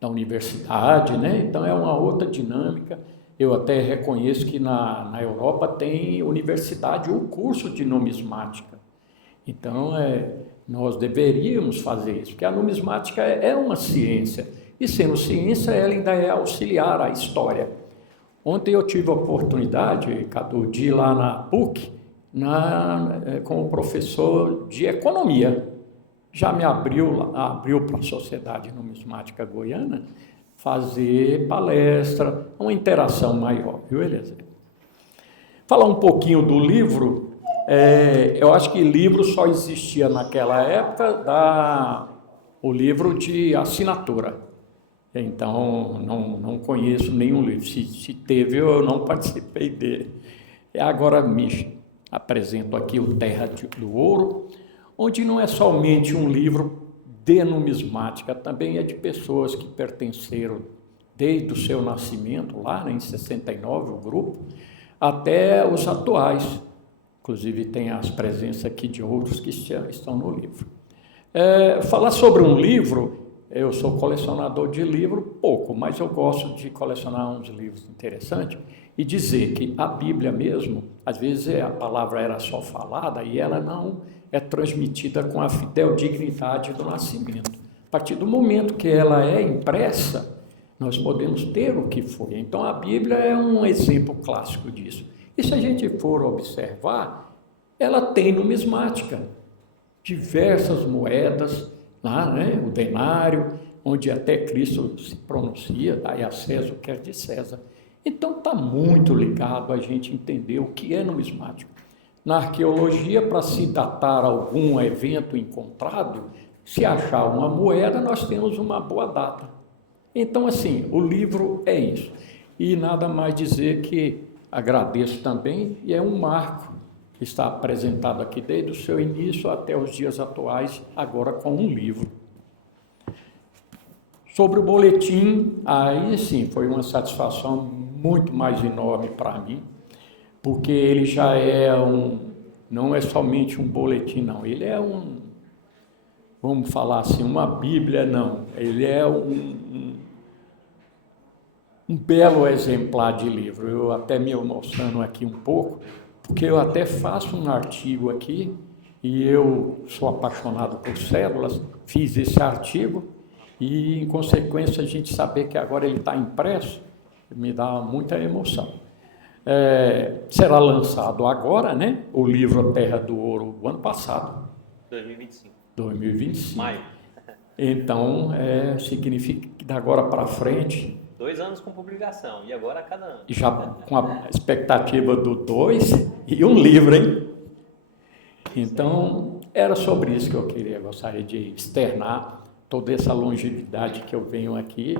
da universidade, né? Então é uma outra dinâmica. Eu até reconheço que na Europa tem universidade, o curso de numismática. Então nós deveríamos fazer isso, porque a numismática é uma ciência, e sendo ciência, ela ainda é auxiliar à história. Ontem eu tive a oportunidade, Cadu, de ir lá na PUC, como professor de economia. Já me abriu para a Sociedade Numismática Goiana fazer palestra, uma interação maior, viu, Eliezer? Falar um pouquinho do livro, eu acho que livro só existia naquela época o livro de assinatura. Então, não conheço nenhum livro. Se teve, eu não participei dele. Agora me apresento aqui o Terra do Ouro, onde não é somente um livro de numismática, também é de pessoas que pertenceram desde o seu nascimento, lá em 69, o grupo, até os atuais. Inclusive tem as presenças aqui de outros que estão no livro. Falar sobre um livro, eu sou colecionador de livro pouco, mas eu gosto de colecionar uns livros interessantes e dizer que a Bíblia mesmo, às vezes a palavra era só falada e ela não é transmitida com a fidedignidade do nascimento. A partir do momento que ela é impressa, nós podemos ter o que foi. Então a Bíblia é um exemplo clássico disso. E se a gente for observar, ela tem numismática, diversas moedas, lá, né, o denário, onde até Cristo se pronuncia, dai a César o que é de César. Então está muito ligado a gente entender o que é numismático. Na arqueologia, para se datar algum evento encontrado, se achar uma moeda, nós temos uma boa data. Então, assim, o livro é isso. E nada mais dizer que agradeço também, e é um marco que está apresentado aqui desde o seu início até os dias atuais, agora com um livro. Sobre o boletim, aí sim, foi uma satisfação muito mais enorme para mim, porque ele já é não é somente um boletim, não, ele é vamos falar assim, uma Bíblia, não, ele é um belo exemplar de livro. Eu até me emociono aqui um pouco, porque eu até faço um artigo aqui, e eu sou apaixonado por cédulas, fiz esse artigo, e em consequência a gente saber que agora ele está impresso, me dá muita emoção. Será lançado agora, né, o livro Terra do Ouro, o ano passado. 2025. Maio. Então, significa que da agora para frente... 2 anos com publicação, e agora a cada ano. Já com a expectativa do 2 e um livro, hein? Então, era sobre isso que eu gostaria de externar, toda essa longevidade que eu venho aqui.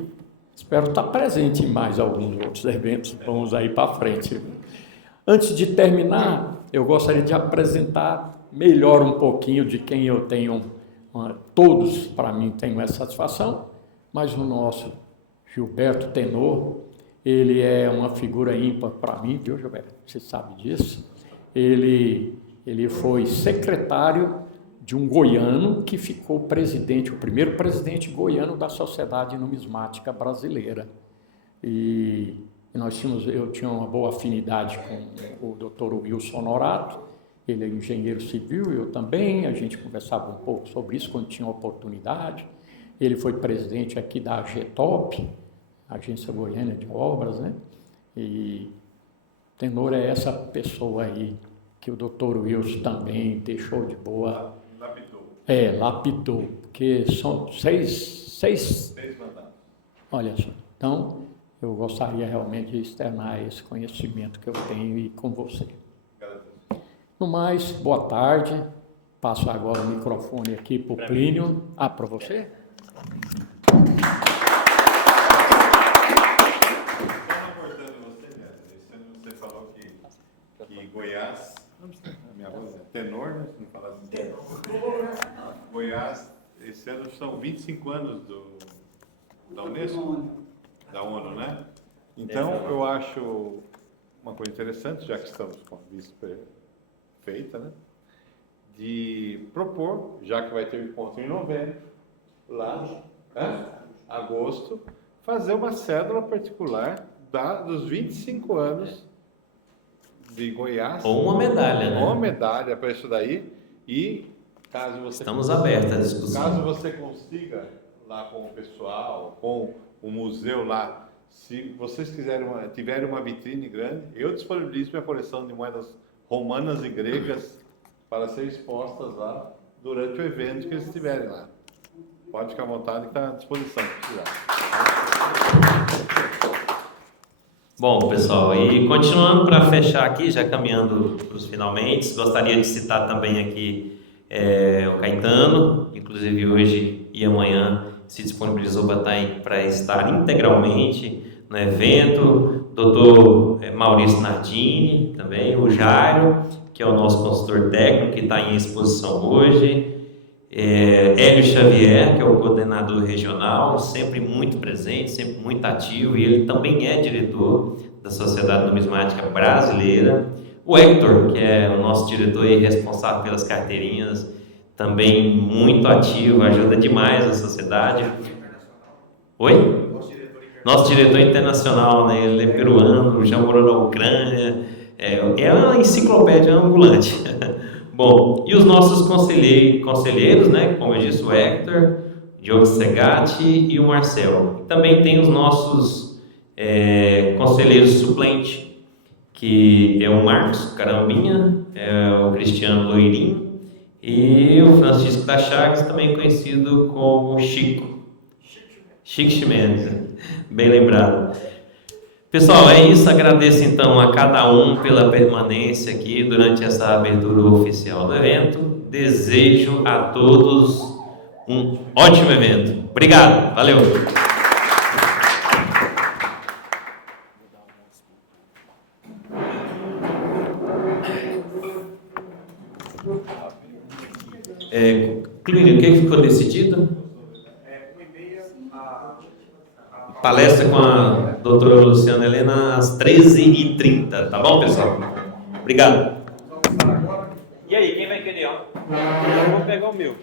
Espero estar presente em mais alguns outros eventos, vamos aí para frente. Antes de terminar, eu gostaria de apresentar melhor um pouquinho de quem eu tenho, todos para mim tenho essa satisfação, mas o nosso Gilberto Tenor, ele é uma figura ímpar para mim, viu, Gilberto? Você sabe disso. Ele foi secretário de um goiano que ficou presidente, o primeiro presidente goiano da Sociedade Numismática Brasileira. E eu tinha uma boa afinidade com o Dr. Wilson Honorato, ele é engenheiro civil, eu também, a gente conversava um pouco sobre isso quando tinha oportunidade. Ele foi presidente aqui da AGETOP, Agência Goiana de Obras, né? E Tenor é essa pessoa aí que o Dr. Wilson também deixou de boa. Lapidou. Lapidou, porque são seis mandatos. Olha só, então eu gostaria realmente de externar esse conhecimento que eu tenho e com você. No mais, boa tarde. Passo agora o microfone aqui para o Plínio. Para você? Você falou que Goiás, minha voz é tenor, né? Se não falar assim. Tenor. Goiás, esse ano são 25 anos da Unesco, da ONU, né? Então, eu acho uma coisa interessante, já que estamos com a vista feita, né? De propor, já que vai ter encontro em novembro, lá, agosto, fazer uma cédula particular dos 25 anos de Goiás. Ou uma medalha, né? Uma medalha para isso daí. E caso você estamos abertos à discussão. Caso você consiga lá com o pessoal, com o museu lá, se vocês tiverem uma vitrine grande, eu disponibilizo minha coleção de moedas romanas e gregas para ser expostas lá durante o evento que eles estiverem lá. Pode ficar à vontade, que está à disposição. Se precisar. Bom, pessoal, e continuando para fechar aqui, já caminhando para os finalmente, gostaria de citar também aqui o Caetano, inclusive hoje e amanhã se disponibilizou para estar integralmente no evento, Dr. Maurício Nardini também, o Jairo, que é o nosso consultor técnico, que está em exposição hoje, Hélio Xavier, que é o coordenador regional, sempre muito presente, sempre muito ativo, e ele também é diretor da Sociedade Numismática Brasileira, o Hector, que é o nosso diretor e responsável pelas carteirinhas, também muito ativo, ajuda demais a sociedade. Oi? Nosso diretor internacional, né? Ele é peruano, já morou na Ucrânia, é uma enciclopédia ambulante. Bom, e os nossos conselheiros, né? Como eu disse, o Hector, o Diogo Segatti e o Marcel. Também tem os nossos conselheiros suplentes, que é o Marcos Carambinha, o Cristiano Loirim e o Francisco da Chagas, também conhecido como Chico Ximenes, bem lembrado. Pessoal, é isso. Agradeço então a cada um pela permanência aqui durante essa abertura oficial do evento. Desejo a todos um ótimo evento. Obrigado, valeu! Clínio, o que ficou decidido? Palestra com a doutora Luciana Helena às 13h30, tá bom, pessoal? Obrigado. E aí, quem vai querer? Eu vou pegar o meu.